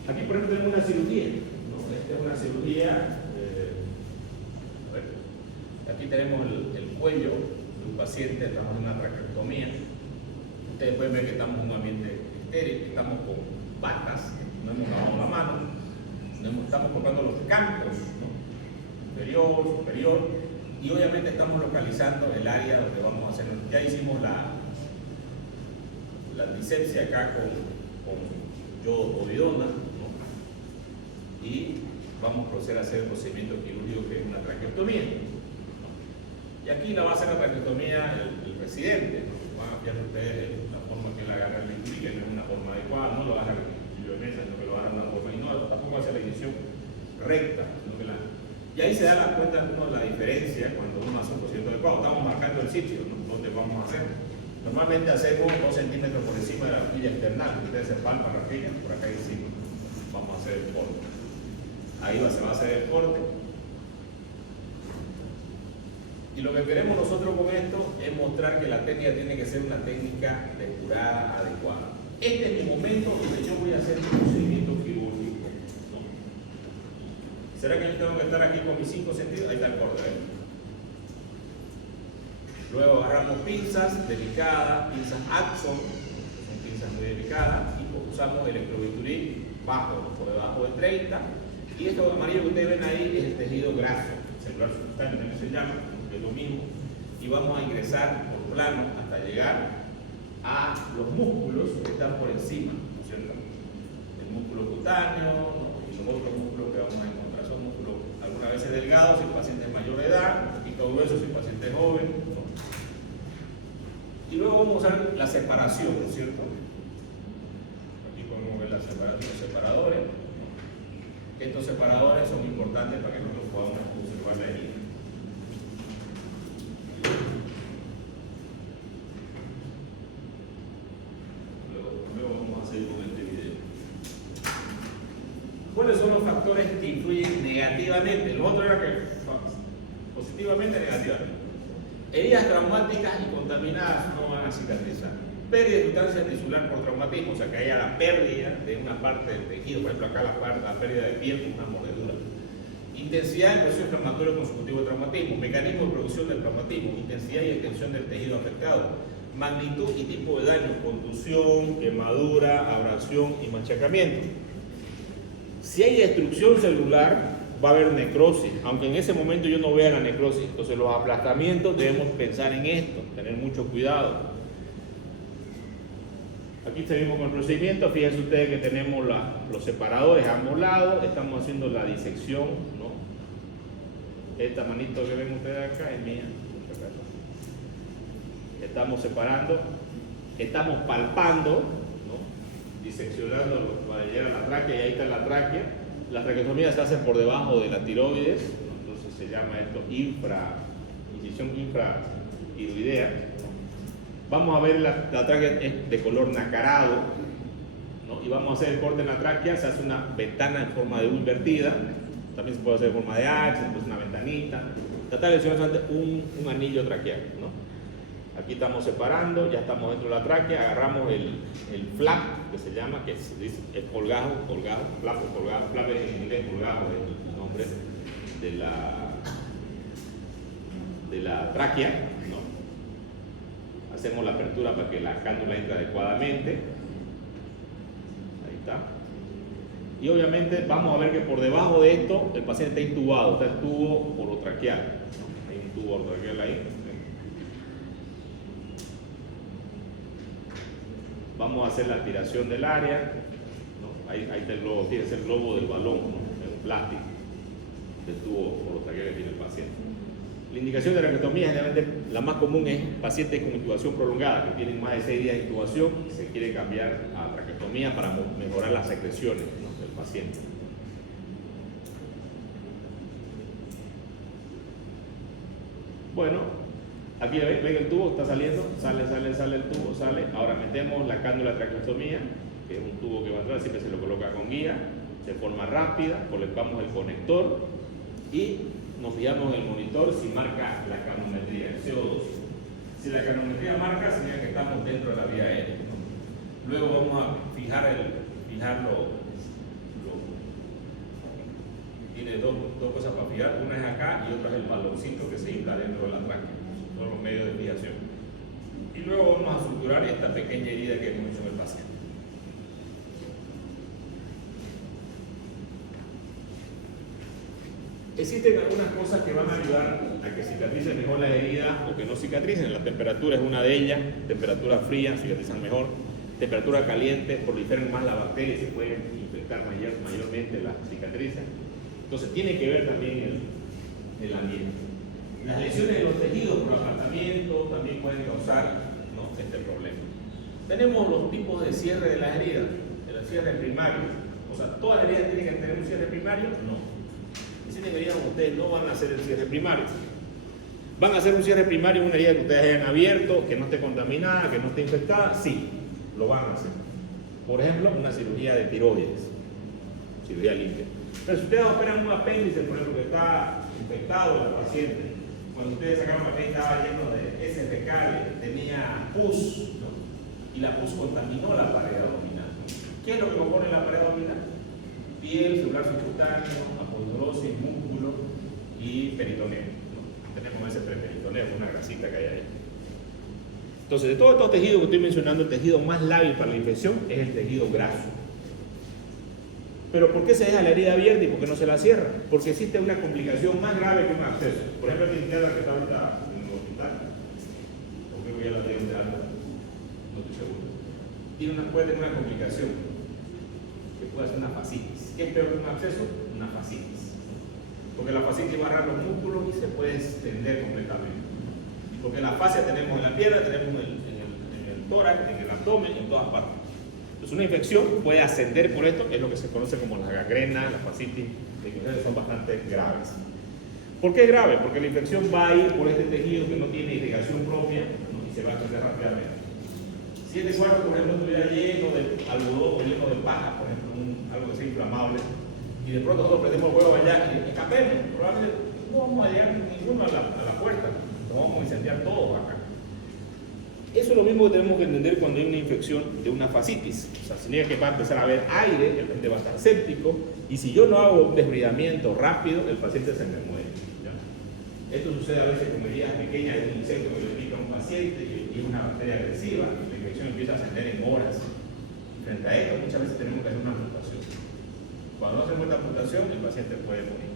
Aquí, por ejemplo, tenemos una cirugía, ¿no? Esta es una cirugía. Aquí tenemos el cuello de un paciente, estamos en una traqueotomía. Ustedes pueden ver que estamos en un ambiente estéril, estamos con batas, no hemos lavado la mano, estamos tocando los campos, ¿no? Inferior, superior, y obviamente estamos localizando el área donde vamos a hacer. Ya hicimos la disepsia acá con yodo-povidona, ¿no? Y vamos a proceder a hacer el procedimiento quirúrgico que es una traqueotomía, ¿no? Y aquí la va a hacer la traqueotomía el residente, ¿no? Van a fijar ustedes la forma que le agarra el bisturí, que no es una forma adecuada, no lo agarra el cuchillo de mesa, sino que lo agarra de una forma, y no, tampoco hace la inyección recta, sino que y ahí se da cuenta uno de la diferencia cuando uno hace un procedimiento adecuado. Estamos marcando el sitio, ¿no? Donde vamos a hacer. Normalmente hacemos 2 centímetros por encima de la horquilla external. Ustedes se palpan la horquilla, por acá encima. Vamos a hacer el corte. Ahí se va a hacer el corte. Y lo que queremos nosotros con esto es mostrar que la técnica tiene que ser una técnica depurada, adecuada. Este es mi momento donde yo voy a hacer un procedimiento quirúrgico, ¿no? ¿Será que yo tengo que estar aquí con mis 5 sentidos? Ahí está el corte, ¿eh? Luego agarramos pinzas delicadas, pinzas Axon, que son pinzas muy delicadas, y usamos electrobisturí bajo, por debajo de 30. Y esto amarillo que ustedes ven ahí es el tejido graso, celular subcutáneo, también se llama, que es lo mismo. Y vamos a ingresar por plano hasta llegar a los músculos que están por encima, ¿no es cierto? El músculo cutáneo, ¿no? Y los otros músculos que vamos a encontrar son músculos algunas veces delgados si el paciente es mayor de edad, un poquito gruesos si el paciente es joven, ¿no? Y luego vamos a usar la separación, ¿no es cierto? Aquí podemos ver la separación, los separadores, ¿no? Estos separadores son importantes para que nosotros podamos observar la herida. Luego vamos a seguir con este video. ¿Cuáles son los factores que influyen negativamente? Lo otro era que positivamente, negativamente. Heridas traumáticas y contaminadas no van a cicatrizar. Pérdida de sustancia tisular por traumatismo, o sea que haya la pérdida de una parte del tejido, por ejemplo acá la pérdida de piel, una mordedura. Intensidad de proceso inflamatorio consecutivo de traumatismo, mecanismo de producción del traumatismo, intensidad y extensión del tejido afectado, magnitud y tipo de daño, contusión, quemadura, abrasión y machacamiento. Si hay destrucción celular, va a haber necrosis, aunque en ese momento yo no vea la necrosis. Entonces los aplastamientos debemos pensar en esto, tener mucho cuidado. Aquí seguimos con el procedimiento. Fíjense ustedes que tenemos los separadores a ambos lados, estamos haciendo la disección, ¿no? Esta manito que ven ustedes acá es mía. Estamos separando, estamos palpando, ¿no? Diseccionando para llegar a la tráquea, y ahí está la tráquea. Las traqueotomías se hacen por debajo de la tiroides, ¿no? Entonces se llama esto incisión infratiroidea. Vamos a ver la tráquea es de color nacarado, ¿no? Y vamos a hacer el corte en la tráquea. Se hace una ventana en forma de U invertida, también se puede hacer en forma de H, después una ventanita. Tratar de seleccionar un anillo traqueal, ¿no? Aquí estamos separando, ya estamos dentro de la tráquea, agarramos el flap, que se llama, que es colgado, flap en inglés, colgado es el nombre de la tráquea, ¿no? Hacemos la apertura para que la cánula entre adecuadamente. Ahí está. Y obviamente vamos a ver que por debajo de esto el paciente está intubado, está el tubo orotraqueal, ¿no? Hay un tubo orotraqueal ahí. Vamos a hacer la aspiración del área, ¿no? Ahí está el globo, fíjense el globo del balón, ¿no? Es un plástico del tubo orotraqueal que tiene el paciente. La indicación de la traqueotomía, generalmente la más común es pacientes con intubación prolongada, que tienen más de 6 días de intubación y se quiere cambiar a traqueotomía para mejorar las secreciones, ¿no? Del paciente. Bueno, aquí ven el tubo, está saliendo, sale el tubo, sale. Ahora metemos la cánula de traqueostomía, que es un tubo que va a entrar, siempre se lo coloca con guía, de forma rápida, colocamos el conector y nos fijamos en el monitor si marca la canometría, el CO2. Si la canometría marca, significa que estamos dentro de la vía aérea, ¿no? Luego vamos a fijarlo. Tiene dos cosas para fijar, una es acá y otra es el baloncito que se infla dentro de la tráquea. Son los medios de fijación. Y luego vamos a suturar esta pequeña herida que hemos hecho en el paciente. Existen algunas cosas que van a ayudar a que cicatricen mejor las heridas o que no cicatricen. La temperatura es una de ellas. Temperatura fría cicatrizan mejor. Temperatura caliente proliferan más las bacterias y se pueden infectar mayormente las cicatrices. Entonces tiene que ver también el ambiente. Las lesiones de los tejidos por apartamiento también pueden causar, ¿no?, este problema. Tenemos los tipos de cierre de las heridas, de los cierres primarios. O sea, ¿todas las heridas tienen que tener un cierre primario? No. Si ustedes no van a hacer el cierre primario. ¿Van a hacer un cierre primario en una herida que ustedes hayan abierto, que no esté contaminada, que no esté infectada? Sí, lo van a hacer. Por ejemplo, una cirugía de tiroides, cirugía limpia. Pero si ustedes operan un apéndice, por ejemplo, que está infectado el paciente, cuando ustedes sacaron el apéndice estaba lleno de heces fecales, tenía pus, ¿no? Y la pus contaminó la pared abdominal. ¿Qué es lo que compone la pared abdominal? Piel, celular subcutáneo, aponeuritis, músculo y peritoneo, ¿no? Tenemos ese preperitoneo, una grasita que hay ahí. Entonces, de todos estos tejidos que estoy mencionando, el tejido más lábil para la infección es el tejido graso. Pero ¿por qué se deja la herida abierta y por qué no se la cierra? Porque existe una complicación más grave que un absceso. Por ejemplo, esta izquierda que está ahorita en el hospital, o creo que ya la dieron de alta, no estoy seguro. Puede tener una complicación, que puede ser una fascitis. ¿Qué es peor que un absceso? Una fascitis. Porque la fascitis va a agarrar los músculos y se puede extender completamente. Porque la fascia tenemos en la pierna, tenemos en el tórax, en el abdomen, en todas partes. Entonces una infección puede ascender por esto, que es lo que se conoce como la gangrena, la fascitis, que son bastante graves. ¿Por qué es grave? Porque la infección va a ir por este tejido que no tiene irrigación propia, ¿no?, y se va a extender rápidamente. Si este cuarto, por ejemplo, estuviera lleno de algodón o lleno de paja, por ejemplo, algo que sea inflamable, y de pronto nosotros prendemos el huevo allá y escapemos, probablemente no vamos a llegar ninguno a la puerta, nos vamos a incendiar todos acá. Eso es lo mismo que tenemos que entender cuando hay una infección de una fascitis. O sea, significa que va a empezar a haber aire, el paciente va a estar séptico, y si yo no hago un desbridamiento rápido, el paciente se me muere, ¿ya? Esto sucede a veces con heridas pequeñas de un insecto que le pica a un paciente y es una bacteria agresiva, y la infección empieza a ascender en horas. Frente a esto, muchas veces tenemos que hacer una amputación. Cuando no hacemos esta amputación, el paciente puede morir.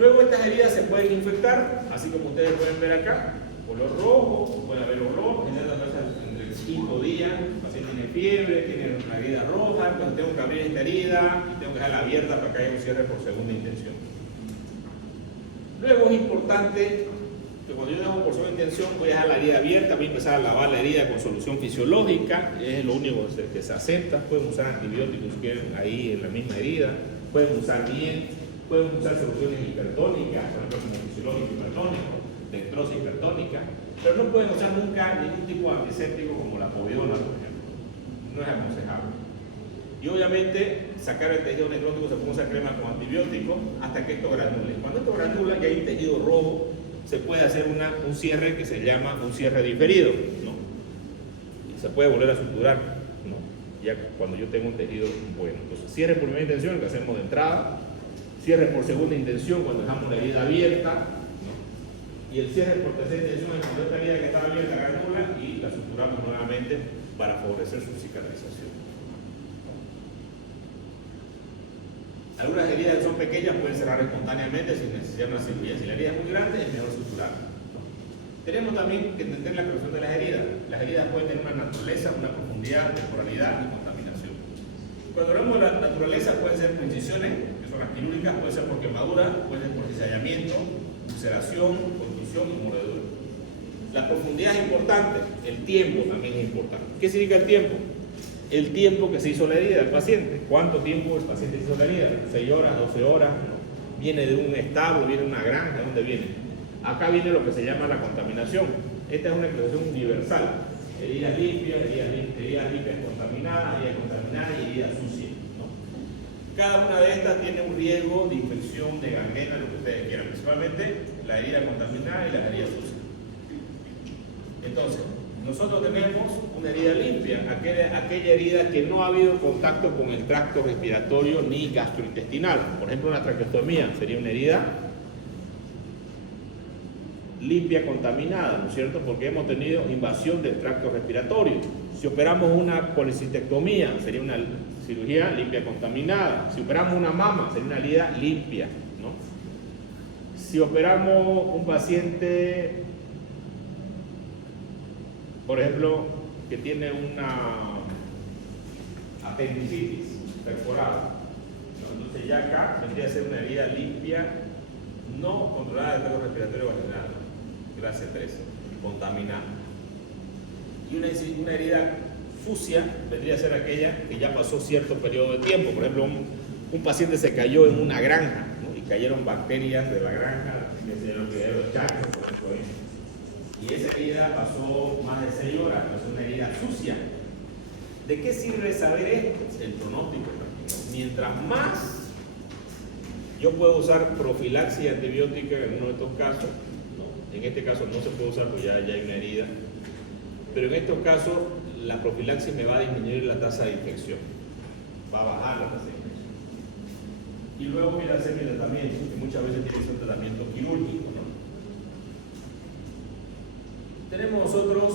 Luego estas heridas se pueden infectar, así como ustedes pueden ver acá, color rojo, puede haber olor, generalmente entre el 5 días, el paciente tiene fiebre, tiene una herida roja, entonces tengo que abrir esta herida y tengo que dejarla abierta para que haya un cierre por segunda intención. Luego es importante que cuando yo dejo por segunda intención voy a dejar la herida abierta, voy a empezar a lavar la herida con solución fisiológica, es lo único que se acepta. Pueden usar antibióticos si quieren ahí en la misma herida, pueden usar bien, pueden usar soluciones hipertónicas, por ejemplo como fisiológico hipertónico, dextrosa hipertónica, pero no pueden usar nunca ningún tipo de antiséptico como la povidona, por ejemplo. No es aconsejable. Y obviamente sacar el tejido necrótico se puede usar crema con antibiótico hasta que esto granule. Cuando esto granula y hay un tejido rojo, se puede hacer un cierre que se llama un cierre diferido, ¿no? Se puede volver a suturar, ¿no?, ya cuando yo tengo un tejido bueno. Entonces, cierre por primera intención, el que hacemos de entrada, cierre por segunda intención cuando dejamos la herida abierta, ¿no?, y el cierre por tercera intención es cuando esta herida que estaba abierta granula y la suturamos nuevamente para favorecer su cicatrización. Algunas heridas que son pequeñas pueden cerrar espontáneamente sin necesidad de una cirugía. Si la herida es muy grande, es mejor suturar. Tenemos también que entender la creación de las heridas. Las heridas pueden tener una naturaleza, una profundidad, temporalidad y contaminación. Cuando hablamos de la naturaleza, pueden ser por incisiones, que son las quirúrgicas, puede ser por quemadura, puede ser por cizallamiento, ulceración, contusión y mordedura. La profundidad es importante, el tiempo también es importante. ¿Qué significa el tiempo? El tiempo que se hizo la herida del paciente. ¿Cuánto tiempo el paciente hizo la herida? 6 horas, 12 horas. Viene de un establo, viene de una granja, ¿de dónde viene? Acá viene lo que se llama la contaminación. Esta es una declaración universal. Heridas limpias, heridas limpias contaminadas, heridas contaminadas y heridas sucias, ¿no? Cada una de estas tiene un riesgo de infección, de gangrena, lo que ustedes quieran, principalmente la herida contaminada y las heridas sucias. Entonces, nosotros tenemos una herida limpia, aquella herida que no ha habido contacto con el tracto respiratorio ni gastrointestinal. Por ejemplo, una traqueostomía sería una herida limpia contaminada, ¿no es cierto? Porque hemos tenido invasión del tracto respiratorio. Si operamos una colecistectomía, sería una cirugía limpia contaminada. Si operamos una mama, sería una herida limpia, ¿no? Si operamos un paciente, por ejemplo, que tiene una apendicitis perforada, ¿no? Entonces ya acá tendría que ser una herida limpia, no controlada del tracto respiratorio vaginal, clase 3, contaminada. Y una herida fucsia vendría a ser aquella que ya pasó cierto periodo de tiempo. Por ejemplo, un paciente se cayó en una granja, ¿no? Y cayeron bacterias de la granja, que se llaman los chacos, por ejemplo, y esa herida pasó más de 6 horas, es una herida sucia. ¿De qué sirve saber esto? El pronóstico. Mientras más yo puedo usar profilaxis antibiótica en uno de estos casos, ¿no? En este caso no se puede usar porque ya hay una herida, pero en estos casos la profilaxis me va a disminuir la tasa de infección, va a bajar la tasa de infección. Y luego voy a hacer mi tratamiento, que muchas veces tiene que ser un tratamiento quirúrgico, ¿no? Tenemos nosotros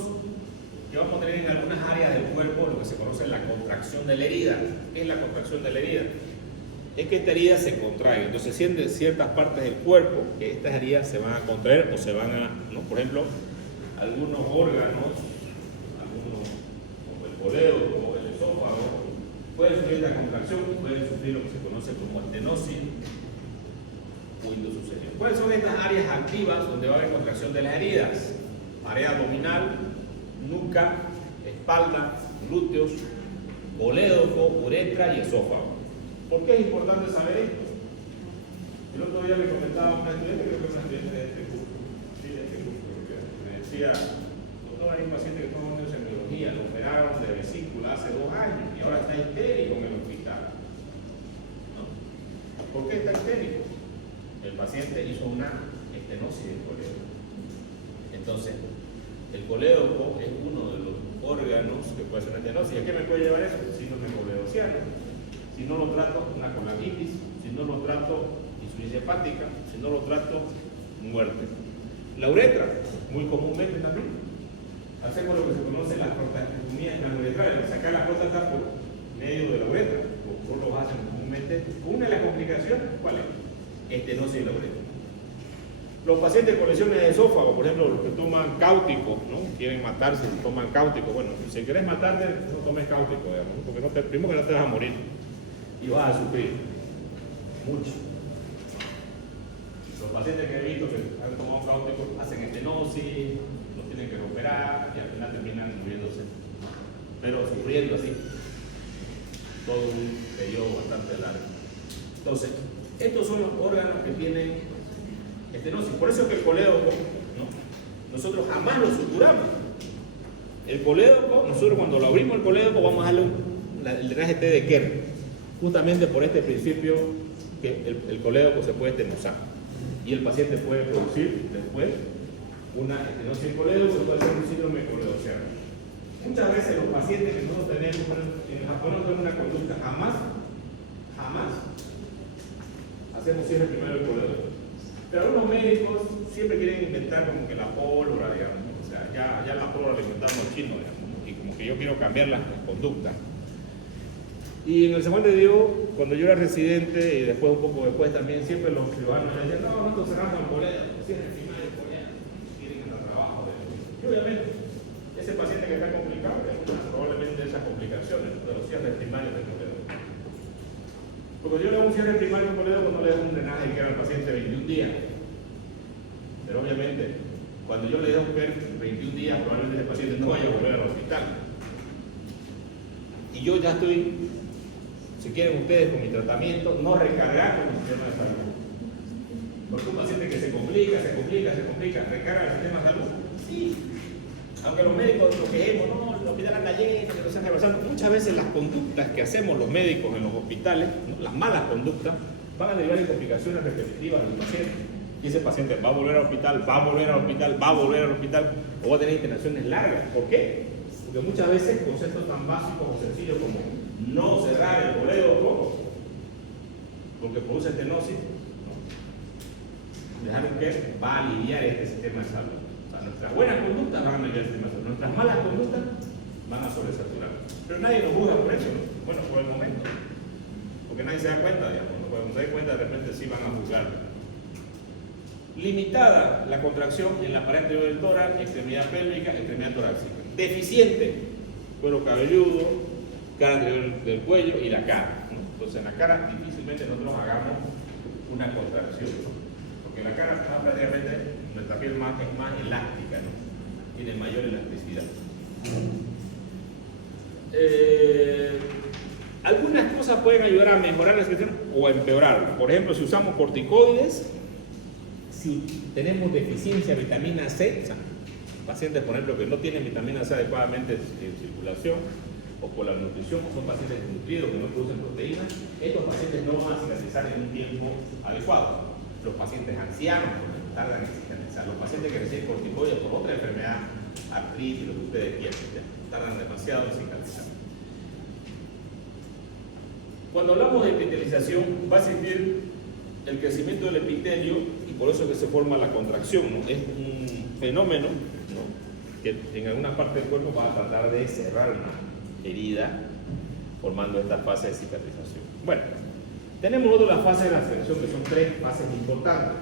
que vamos a tener en algunas áreas del cuerpo lo que se conoce la contracción de la herida. ¿Qué es la contracción de la herida? Es que esta herida se contrae, entonces sienten ciertas partes del cuerpo que estas heridas se van a contraer o se van a, ¿no? Por ejemplo, algunos órganos, como el colédoco o el esófago, pueden sufrir la contracción, pueden sufrir lo que se conoce como estenosis o indosucesión. ¿Cuáles son estas áreas activas donde va a haber contracción de las heridas? Área abdominal, nuca, espalda, glúteos, colédoco, uretra y esófago. ¿Por qué es importante saber esto? El otro día le comentaba a una estudiante, creo que es una estudiante de este curso, que me decía, doctor, hay un paciente que toma neurosemiología, lo operaron de vesícula hace 2 años y ahora está histérico en el hospital, ¿no? ¿Por qué está histérico? El paciente hizo una estenosis del colédoco. Entonces, el colédoco es uno de los órganos que puede ser una estenosis. ¿A qué me puede llevar eso? Síndrome coledociano. Si no lo trato, una colangitis. Si no lo trato, insuficiencia hepática. Si no lo trato, muerte. La uretra, muy comúnmente también. Hacemos lo que se conoce las prostatectomías uretrales, sacar la próstata por medio de la uretra. Por lo hacen comúnmente. Una de las complicaciones, ¿cuál es? Estenosis de la uretra. Los pacientes con lesiones de esófago, por ejemplo, los que toman cáuticos, ¿no? Quieren matarse, toman cáuticos. Bueno, si quieres matarte, no tomes cáuticos, digamos, ¿no? Porque primero que no te vas a morir y vas a sufrir mucho. Los pacientes que he visto que han tomado cáuticos hacen estenosis, los tienen que operar y al final terminan muriéndose, pero sufriendo así todo un periodo bastante largo. Entonces, estos son los órganos que tienen estenosis. Por eso es que el colédoco, ¿no? Nosotros jamás lo suturamos. El colédoco, nosotros cuando lo abrimos el colédoco vamos a darle el drenaje T de Kerr, justamente por este principio que el colédoco se puede estenosar y el paciente puede producir después una estenosis del colédoco que puede ser un síndrome coledociano. Muchas veces los pacientes que nosotros tenemos en Japón no tenemos una conducta, jamás hacemos cierre primero del colédoco. Pero algunos médicos siempre quieren inventar como que la pólvora, digamos, ¿no? O sea, ya la pólvora la inventamos los chinos, digamos, ¿no? Y como que yo quiero cambiar las conductas. Y en el San Juan de Dios, cuando yo era residente y después un poco después también, siempre los ciudadanos me decían, no, nosotros cerramos el colédoco, cierren primero el colédoco, quieren el trabajo de ellos. Y obviamente, ese paciente que está complicado, probablemente esas complicaciones de los cierres primarios del colédoco. Porque yo le hago un cierre primario al colédoco, no le doy un drenaje que era al paciente 21 días. Pero obviamente, cuando yo le doy un PER 21 días, probablemente ese paciente no vaya a volver al hospital. Y yo ya estoy, si quieren ustedes, con mi tratamiento, no recargar con el sistema de salud. Porque un paciente que se complica, recarga el sistema de salud. Sí. Aunque los médicos lo quejemos, no, el hospital anda lleno, que no están reversando. Muchas veces las conductas que hacemos los médicos en los hospitales, ¿no? Las malas conductas, van a derivar en complicaciones repetitivas del paciente. Y ese paciente va a volver al hospital, va a volver al hospital, va a volver al hospital, o va a tener internaciones largas. ¿Por qué? Porque muchas veces conceptos tan básicos o sencillos como no cerrar el colédoco, porque produce estenosis, ¿no? Dejaron que va a aliviar este sistema de salud. O sea, nuestras buenas conductas van a aliviar el sistema de salud, nuestras malas conductas van a sobresaturar. Pero nadie nos juzga por eso, ¿no? Bueno, por el momento. Porque nadie se da cuenta, digamos, ¿no? Cuando se da cuenta, de repente sí van a juzgar. Limitada la contracción en la pared anterior del tórax, extremidad pélvica, extremidad torácica. Deficiente, cuero cabelludo, cara anterior del cuello y la cara, ¿no? Entonces en la cara difícilmente nosotros hagamos una contracción, ¿no? Porque la cara prácticamente nuestra piel es más elástica, ¿no? Tiene mayor elasticidad. Algunas cosas pueden ayudar a mejorar la situación o a empeorarla. Por ejemplo, si usamos corticoides, si tenemos deficiencia de vitamina C, o sea, pacientes, por ejemplo, que no tienen vitamina C adecuadamente en circulación, o por la nutrición, son pacientes desnutridos que no producen proteínas, estos pacientes no van a cicatrizar en un tiempo adecuado. Los pacientes ancianos tardan en cicatrizar. Los pacientes que reciben corticoides por otra enfermedad, artritis, lo que ustedes quieran, tardan demasiado en cicatrizar. Cuando hablamos de epitelización, va a existir el crecimiento del epitelio y por eso es que se forma la contracción, ¿no? Es un fenómeno, ¿no?, que en alguna parte del cuerpo va a tratar de cerrar una herida formando esta fase de cicatrización. Bueno, tenemos luego la fase de la selección, que son tres fases importantes.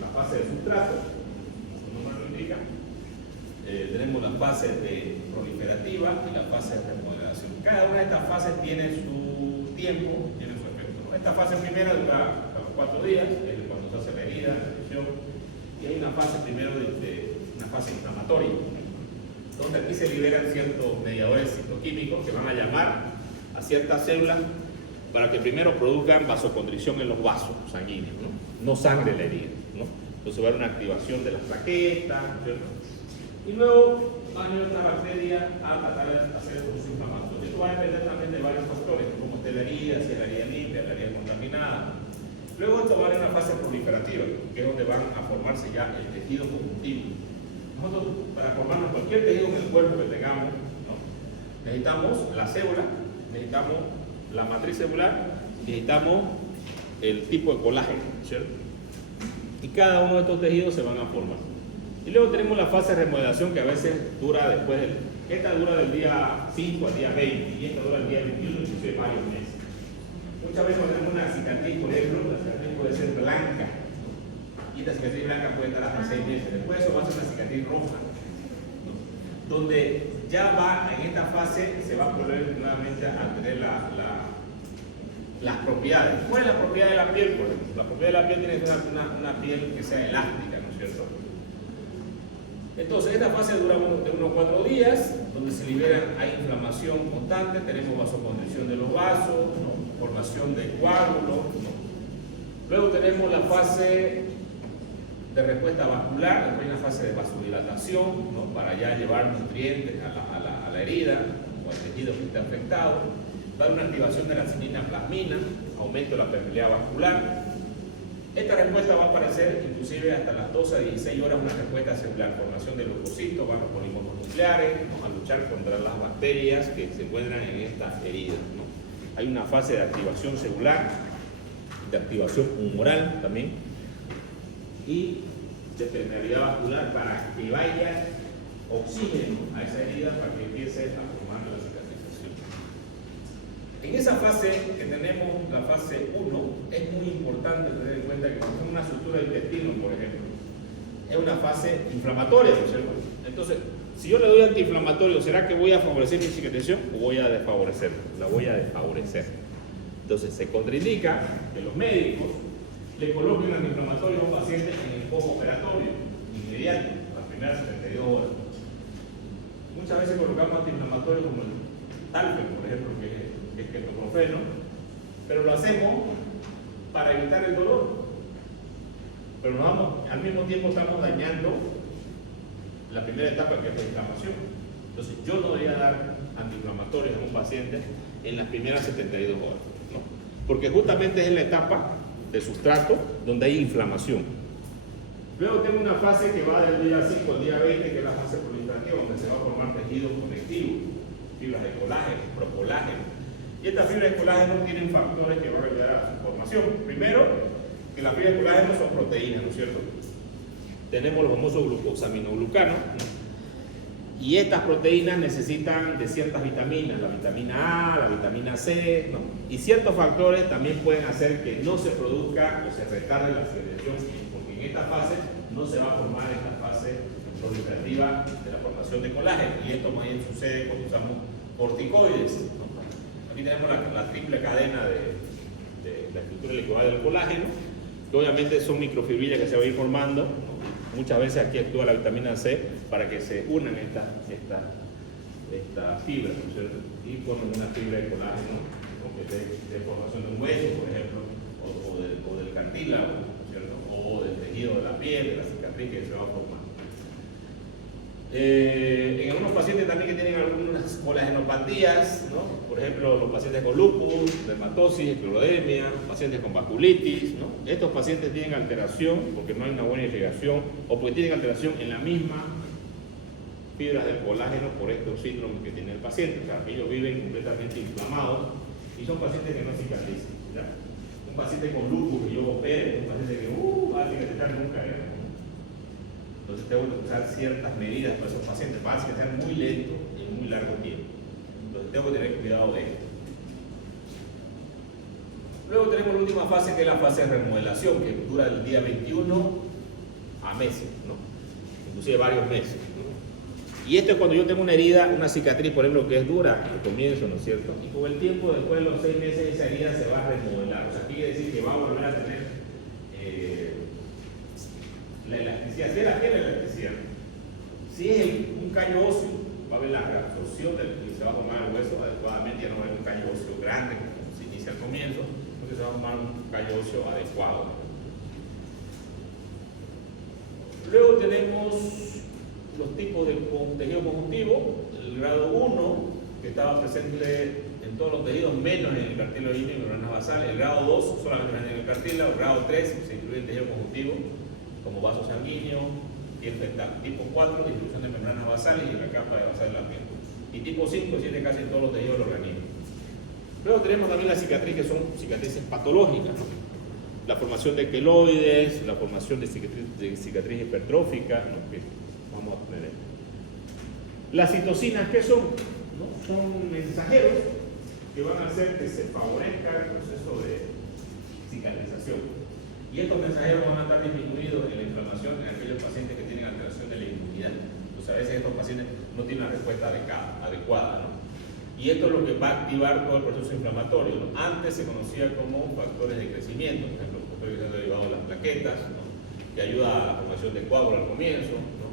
La fase de sustrato, como su nombre lo indica, tenemos la fase de proliferativa y la fase de remodelación. Cada una de estas fases tiene su tiempo, tiene su efecto, ¿no? Esta fase primera dura 4 días, es cuando se hace la herida, la infección, y hay una fase primero una fase inflamatoria, donde aquí se liberan ciertos mediadores citoquímicos que van a llamar a ciertas células para que primero produzcan vasoconstricción en los vasos sanguíneos, no sangre la herida, ¿no? Entonces va a haber una activación de las plaquetas, ¿cierto? Y luego va a venir otra bacteria a tratar de hacer el proceso inflamatorio. Esto va a depender también de varios factores, como esté la herida, si es la herida limpia, la herida contaminada. Luego esto va a haber una fase proliferativa, que es donde van a formarse ya el tejido conjuntivo. Nosotros, para formarnos cualquier tejido en el cuerpo que tengamos, ¿no?, necesitamos la célula, necesitamos la matriz celular, necesitamos el tipo de colágeno, ¿cierto? Y cada uno de estos tejidos se van a formar. Y luego tenemos la fase de remodelación, que a veces dura después esta dura del día 5 al día 20 y esta dura del día 21, inclusive varios meses. Muchas veces cuando tenemos una cicatriz, por ejemplo, la cicatriz puede ser blanca, ¿no?, y esta cicatriz blanca puede estar hasta 6 meses. Después eso va a ser una cicatriz roja, ¿no?, donde ya va, en esta fase, se va a volver nuevamente a tener las propiedades. ¿Cuál es la propiedad de la piel, por ejemplo? La propiedad de la piel tiene que ser una piel que sea elástica, ¿no es cierto? Entonces, esta fase dura de unos 4 días, donde se libera, hay inflamación constante, tenemos vasoconstricción de los vasos, ¿no?, formación de coágulos, ¿no? Luego tenemos la fase de respuesta vascular, después hay una fase de vasodilatación, ¿no?, para ya llevar nutrientes a la herida o al tejido que está afectado. Va a haber una activación de la cinina-plasmina, aumento de la permeabilidad vascular. Esta respuesta va a aparecer inclusive hasta las 12 a 16 horas, una respuesta celular, formación de leucocitos, van los polimorfos nucleares, ¿no?, a luchar contra las bacterias que se encuentran en estas heridas, ¿no? Hay una fase de activación celular, de activación humoral también, y de permeabilidad vascular para que vaya oxígeno a esa herida para que empiece a formar la cicatrización. En esa fase que tenemos, la fase 1, es muy importante tener en cuenta que cuando tenemos una estructura de intestino, por ejemplo, es una fase inflamatoria, ¿no es cierto? Entonces, si yo le doy antiinflamatorio, ¿será que voy a favorecer mi cicatrización o voy a desfavorecerla? La voy a desfavorecer. Entonces, se contraindica que los médicos le coloquen antiinflamatorio a un paciente en el postoperatorio, inmediato, las primeras 72 horas. Muchas veces colocamos antiinflamatorios como el Talfen, por ejemplo, que es ketoprofeno, pero lo hacemos para evitar el dolor. Pero al mismo tiempo estamos dañando la primera etapa, que es la inflamación. Entonces, yo no debería dar antiinflamatorios a un paciente en las primeras 72 horas, ¿no?, porque justamente es la etapa de sustrato donde hay inflamación. Luego tengo una fase que va del día 5 al día 20, que es la fase proliferativa, donde se va a formar tejido conectivo, fibras de colágeno, procolágeno. Y estas fibras de colágeno tienen factores que van a ayudar a su formación. Primero, que las fibras de colágeno son proteínas, ¿no es cierto? Tenemos los famosos glucosaminoglucanos, ¿no? Y estas proteínas necesitan de ciertas vitaminas, la vitamina A, la vitamina C, ¿no? Y ciertos factores también pueden hacer que no se produzca o se retarde la secreción, porque en esta fase no se va a formar esta fase proliferativa de la formación de colágeno. Y esto más bien sucede cuando usamos corticoides, ¿no? Aquí tenemos la triple cadena de la estructura helicoidal del colágeno, que obviamente son microfibrillas que se van a ir formando, ¿no? Muchas veces aquí actúa la vitamina C para que se unan estas fibras, ¿no es cierto? Y formen una fibra de colágeno, ¿no? Que de formación de un hueso, por ejemplo, o del cartílago, ¿no es cierto? O del tejido de la piel, de la cicatriz que se va a formar. En algunos pacientes también que tienen algunas colagenopatías, ¿no? Por ejemplo, los pacientes con lupus, dermatosis, esclerodermia, pacientes con vasculitis, ¿no? Estos pacientes tienen alteración porque no hay una buena irrigación o porque tienen alteración en la misma fibras del colágeno por estos síndromes que tiene el paciente. O sea, ellos viven completamente inflamados y son pacientes que no cicatrizan, ¿ya? Un paciente con lupus que yo opere, un paciente que va a cicatrizar nunca, ¿ya? Entonces tengo que usar ciertas medidas para esos pacientes, va a ser muy lento en muy largo tiempo. Entonces tengo que tener cuidado de esto. Luego tenemos la última fase, que es la fase de remodelación, que dura del día 21 a meses, ¿no? Inclusive varios meses, ¿no? Y esto es cuando yo tengo una herida, una cicatriz, por ejemplo, que es dura al comienzo, ¿no es cierto? Y con el tiempo, después de los 6 meses, esa herida se va a remodelar. O sea, quiere decir que va a volver a tener la elasticidad. ¿Si es la piel, la elasticidad? Si es un callo óseo, va a haber la reabsorción que se va a formar el hueso adecuadamente, ya no va a haber un callo óseo grande como se inicia al comienzo, porque se va a formar un callo óseo adecuado. Luego tenemos los tipos de tejido conjuntivo. El grado 1, que estaba presente en todos los tejidos, menos en el cartílago y membranas basales. El grado 2, solamente en el cartílago. El grado 3, se incluye el tejido conjuntivo, como vaso sanguíneo, piel fetal. Tipo 4, distribución de membranas basales y la capa de basal de la piel. Y tipo 5, existe casi en todos los tejidos del organismo. Luego tenemos también la cicatriz, que son cicatrices patológicas, ¿no? La formación de queloides, la formación de cicatriz hipertrófica, ¿no? Que vamos a tener. Las citocinas, ¿qué son? ¿No? Son mensajeros que van a hacer que se favorezca el proceso de cicatrización. Y estos mensajeros van a estar disminuidos en la inflamación en aquellos pacientes que tienen alteración de la inmunidad. Entonces a veces estos pacientes no tienen una respuesta adecuada, ¿no? Y esto es lo que va a activar todo el proceso inflamatorio, ¿no? Antes se conocía como factores de crecimiento, por ejemplo, factores que se han derivado de las plaquetas, ¿no? Que ayuda a la formación de coágulos al comienzo, ¿no?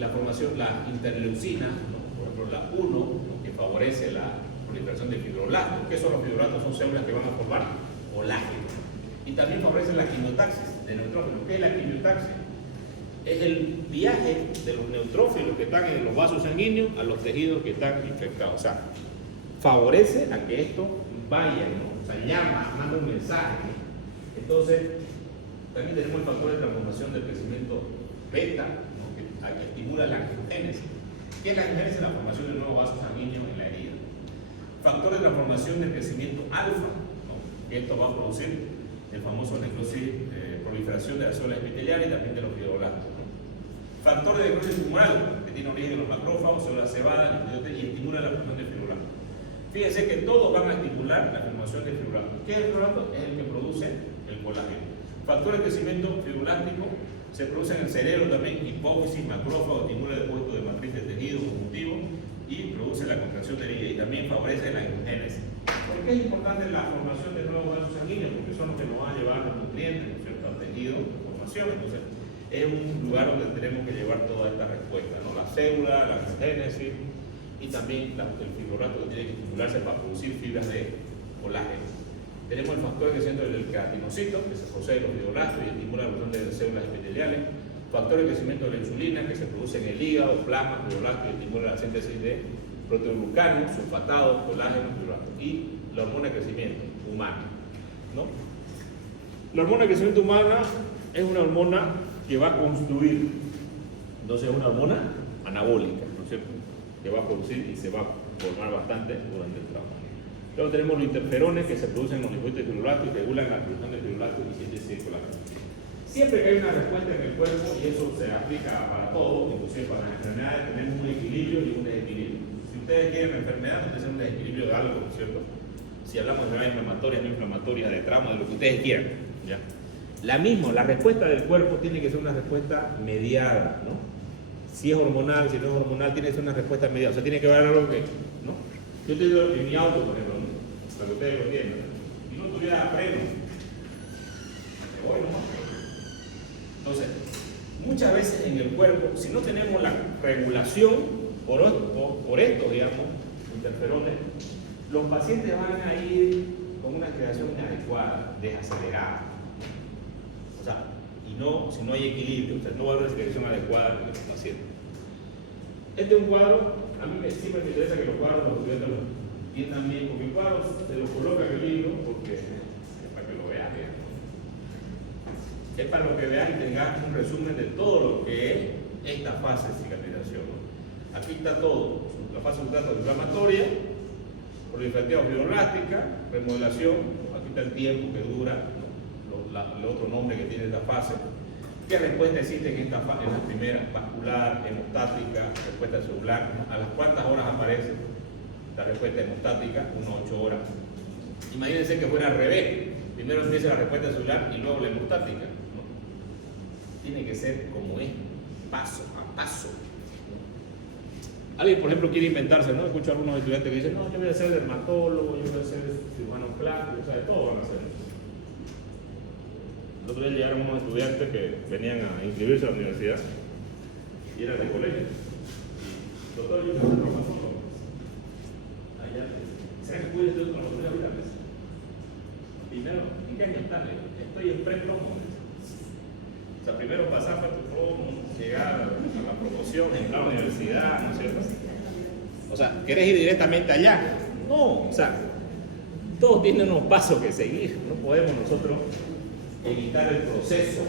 La formación, la interleucina, ¿no? Por ejemplo, la 1, ¿no? Que favorece la proliferación de fibroblastos. ¿Qué son los fibroblastos? Son células que van a formar colágeno. Y también favorece la quimiotaxis de neutrófilos. ¿Qué es la quimiotaxis? Es el viaje de los neutrófilos que están en los vasos sanguíneos a los tejidos que están infectados. O sea, favorece a que esto vaya, ¿no? O sea, manda un mensaje, ¿no? Entonces, también tenemos el factor de transformación del crecimiento beta, ¿no? que estimula la angiogénesis. ¿Qué es la angiogénesis? La formación de nuevos vasos sanguíneos en la herida. Factor de transformación del crecimiento alfa, ¿no? Que esto va a producir el famoso necrosis, proliferación de las células epiteliales y también de los fibroblastos, ¿no? Factor de necrosis tumoral, que tiene origen en los macrófagos, células cebadas, y estimula la formación de fibroblastos. Fíjense que todos van a estimular la formación de fibroblastos. ¿Qué es el fibroblasto? Es el que produce el colágeno. Factor de crecimiento fibroblástico se produce en el cerebro también, hipófisis, macrófago, estimula el depósito de matriz de tejido conjuntivo y produce la contracción de herida y también favorece la angiogénesis. ¿Por qué es importante la formación de nuevos vasos sanguíneos? Porque son los que nos van a llevar los nutrientes, ¿no es cierto?, al tejido de formación. Entonces, es un lugar donde tenemos que llevar toda esta respuesta, ¿no? La célula, la angiogénesis y también el fibroblasto que tiene que estimularse para producir fibras de colágeno. Tenemos el factor de crecimiento del queratinocito, que se posee en los fibroblastos y estimula la producción de células epiteliales. Factor de crecimiento de la insulina, que se produce en el hígado, plasma, fibroblasto y estimula la síntesis de proteoglucanos, sulfatados, colágeno, fibroblasto. Y la hormona de crecimiento humana, ¿no? La hormona de crecimiento humana es una hormona que va a construir, entonces una hormona anabólica, ¿no es cierto? Que va a producir y se va a formar bastante durante el trabajo. Luego tenemos los interferones que se producen en los linfocitos de fibroblastos y regulan la producción de fibroblastos y síntesis de colágeno. Siempre que hay una respuesta en el cuerpo, y eso se aplica para todo, inclusive para las enfermedades, tenemos un equilibrio y un desequilibrio. Si ustedes quieren una enfermedad, no tiene un desequilibrio de algo, ¿no es cierto? Si hablamos de enfermedades inflamatorias, no inflamatorias, de trauma, de lo que ustedes quieran, ¿ya? La respuesta del cuerpo tiene que ser una respuesta mediada, ¿no? Si es hormonal, si no es hormonal, tiene que ser una respuesta mediada. O sea, tiene que haber algo que, ¿no? Yo te digo en mi auto, por ejemplo, ¿no? Para que ustedes lo entiendan. Si no tuviera freno, me voy nomás. Entonces, muchas veces en el cuerpo, si no tenemos la regulación por estos, digamos, interferones, los pacientes van a ir con una creación inadecuada, desacelerada. O sea, si no hay equilibrio, o sea, no va a haber una secreción adecuada en los pacientes. Este es un cuadro, a mí siempre me interesa que los cuadros los estudiantes los entiendan bien, porque el cuadro se lo coloca en el libro, porque es para que lo vean, digamos. Es para lo que vean y tengan un resumen de todo lo que es esta fase de cicatrización. Aquí está todo, la fase inflamatoria, proliferativa fibroblástica, remodelación, aquí está el tiempo que dura, el otro nombre que tiene esta fase. ¿Qué respuesta existe en esta fase? En la primera, vascular, hemostática, respuesta celular. ¿A las cuántas horas aparece la respuesta hemostática? 1 a 8 horas. Imagínense que fuera al revés. Primero empieza la respuesta celular y luego la hemostática, ¿no? Tiene que ser como es, paso a paso. Alguien, por ejemplo, quiere inventarse, ¿no? Escucho a algunos estudiantes que dicen, no, yo voy a ser dermatólogo, yo voy a ser cirujano plástico, o sea, de todo van a hacer. El otro día llegaron unos estudiantes que venían a inscribirse a la universidad y eran de colegio. Doctor, yo soy traumatólogo. Allá, ¿será que puede estudiar traumatología ahorita? Primero, ¿en qué año están? Estoy en pre-promo. O sea, primero pasar por tu promo, llegar a la promoción, entrar a la universidad, ¿no es cierto? O sea, ¿querés ir directamente allá? No, o sea, todos tienen unos pasos que seguir. No podemos nosotros evitar el proceso,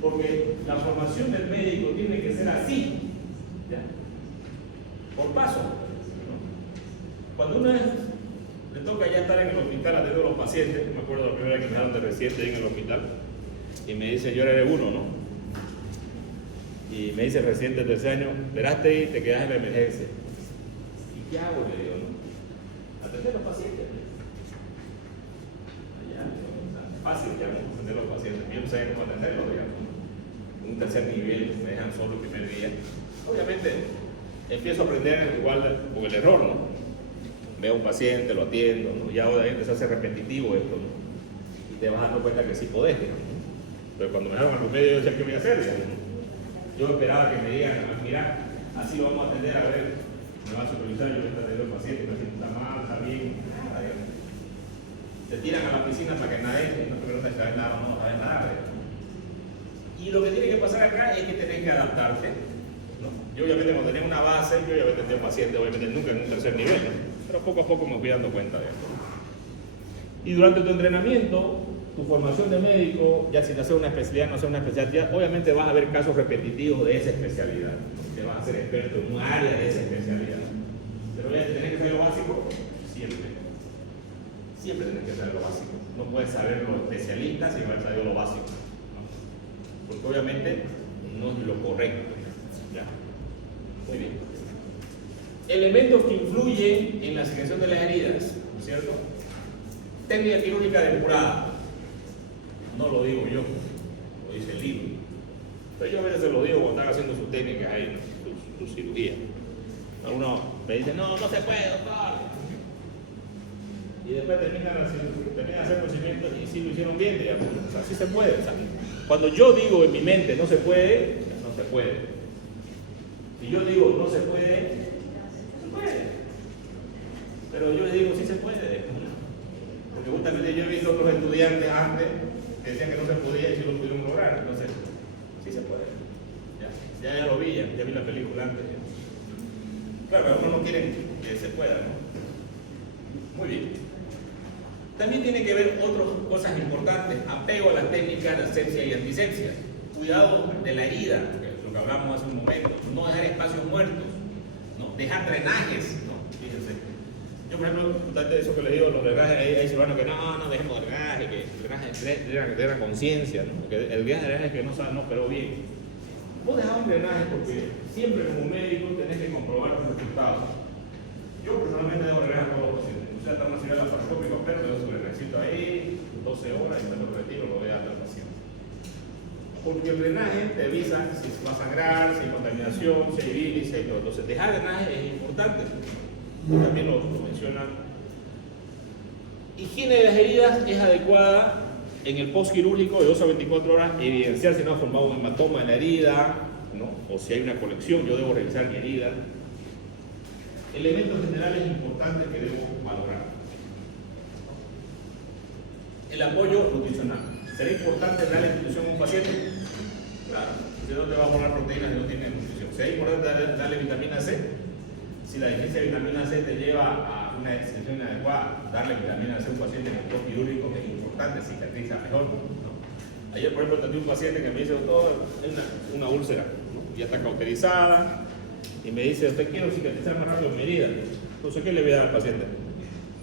porque la formación del médico tiene que ser así, ¿ya? Por paso, ¿no? Cuando uno le toca ya estar en el hospital atendiendo a los pacientes, me acuerdo la primera vez que me dejaron de residente en el hospital y me dice, yo era uno, ¿no? Y me dice el residente del tercer año, veraste y te quedas en la emergencia. ¿Y qué hago? Le digo, ¿no? Atender a los pacientes. Fácil, ya no atender a los pacientes. Yo no sabía cómo atenderlos, digamos. En un tercer nivel, me dejan solo el primer día. Obviamente, empiezo a aprender igual con el error, ¿no? Veo a un paciente, lo atiendo, ¿no? Ya obviamente se hace repetitivo esto, ¿no? Y te vas dando cuenta que sí podés, ¿no? Pero cuando me dejaron a los medios, yo decía, ¿qué voy a hacer? ¿No? Yo esperaba que me digan, mira, así lo vamos a atender, a ver, me va a supervisar, yo voy a atender al paciente, me siento está mal, está bien, nada, digamos. Te tiran a la piscina para que nadie, no te preguntan si sabes nada o no sabes nada. Y lo que tiene que pasar acá es que tenés que adaptarte, ¿no? Yo obviamente cuando tenía una base, yo ya atendía a un paciente, obviamente nunca en un tercer nivel, ¿no? Pero poco a poco me fui dando cuenta de esto. Y durante tu entrenamiento, tu formación de médico, ya si te haces una especialidad, no haces una especialidad, obviamente vas a ver casos repetitivos de esa especialidad. Te vas a ser experto en un área de esa especialidad. Pero ya tenés que saber lo básico siempre. Siempre tienes que saber lo básico. No puedes saber lo especialista sin haber sabido lo básico, ¿no? Porque obviamente no es lo correcto. ¿Ya? Muy bien. Elementos que influyen en la secreción de las heridas, ¿no es cierto? Técnica quirúrgica depurada. No lo digo yo, lo dice el libro. Pero yo a veces se lo digo cuando están haciendo sus técnicas ahí, ¿no? su cirugía. Algunos me dicen, no se puede, doctor. Y después terminan de hacer procedimientos y sí lo hicieron bien, digamos. O sea, sí se puede. O sea, cuando yo digo en mi mente no se puede, no se puede. Si yo digo no se puede, se puede. Pero yo les digo sí se puede. Porque justamente yo he visto otros estudiantes antes que decían que no se podía y sí lo pudieron lograr. Entonces, sí se puede. Ya lo vi, ya vi la película antes. Claro, pero uno no quiere que se pueda, ¿no? Muy bien. También tiene que ver otras cosas importantes, apego a las técnicas de asepsia y antisepsia, cuidado de la herida, que es lo que hablamos hace un momento, no dejar espacios muertos, ¿no? Dejar drenajes, ¿no? Fíjense. Yo, por ejemplo, de eso que les digo, los drenajes, hay ciudadanos que no dejemos drenaje, que el drenaje de la conciencia, ¿no? Porque el drenaje es que no operó bien. Vos dejás un drenaje porque siempre como médico tenés que comprobar los resultados. Yo personalmente dejo drenaje a todos los pacientes. O sea, estamos haciendo laparoscópico, pero dejo su drenajecito ahí, 12 horas, y después lo retiro, lo doy a al paciente. Porque el drenaje te avisa si va a sangrar, si hay contaminación, si hay bilis, si hay todo. Entonces, dejar drenaje es importante. También lo mencionan. Higiene de las heridas es adecuada en el postquirúrgico de 2 a 24 horas, evidenciar si no ha formado un hematoma en la herida, ¿no? O si hay una colección, yo debo revisar mi herida. Elementos generales importantes que debo valorar. El apoyo nutricional. ¿Será importante darle nutrición a un paciente? Claro, si no te va a poner proteínas y no tiene nutrición. ¿Será importante darle vitamina C? Si la deficiencia de vitamina C te lleva a una extensión inadecuada, darle vitamina C a un paciente en el postquirúrgico es importante, cicatriza mejor, ¿no? Ayer, por ejemplo, tenía un paciente que me dice, doctor, es una úlcera, ¿no? Ya está cauterizada, y me dice, usted quiero cicatrizar más rápido mi herida. Entonces, ¿qué le voy a dar al paciente?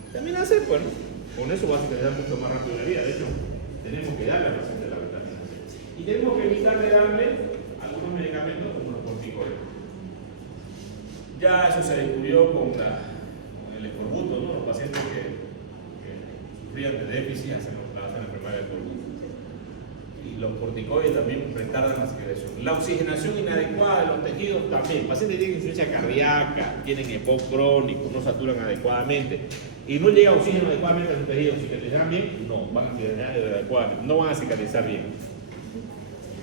Vitamina C, pues, ¿no? Con eso va a cicatrizar mucho más rápido la herida. De hecho, tenemos que darle al paciente la vitamina C. Y tenemos que evitar de darle algunos medicamentos como los corticoides. Ya eso se descubrió con el escorbuto, ¿no? Los pacientes que sufrían de déficit hacen la enfermedad del escorbuto. Y los corticoides también retardan la cicatrización. La oxigenación inadecuada de los tejidos también. Pacientes tienen insuficiencia cardíaca, tienen EPOC crónico, no saturan adecuadamente y no llega oxígeno adecuadamente a los tejidos. ¿Cicatrizan bien? No, van a cicatrizar adecuadamente, no van a cicatrizar bien.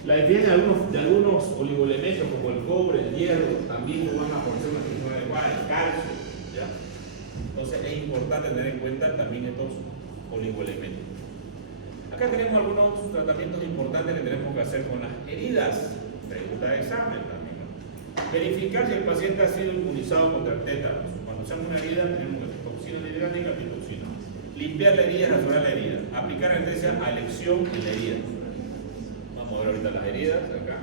La deficiencia de algunos oligoelementos como el cobre, el hierro, también no van a producir una cicatrización adecuada, el calcio, ¿ya? Entonces es importante tener en cuenta también estos oligoelementos. Acá tenemos algunos tratamientos importantes que tenemos que hacer con las heridas. Pregunta de examen también, ¿no? Verificar si el paciente ha sido inmunizado contra el tétanos. Cuando hacemos una herida tenemos que hacer toxina hidráulica y toxina. Limpiar la herida, rasurar la herida. Aplicar anestesia a elección en la herida. Vamos a ver ahorita las heridas, acá.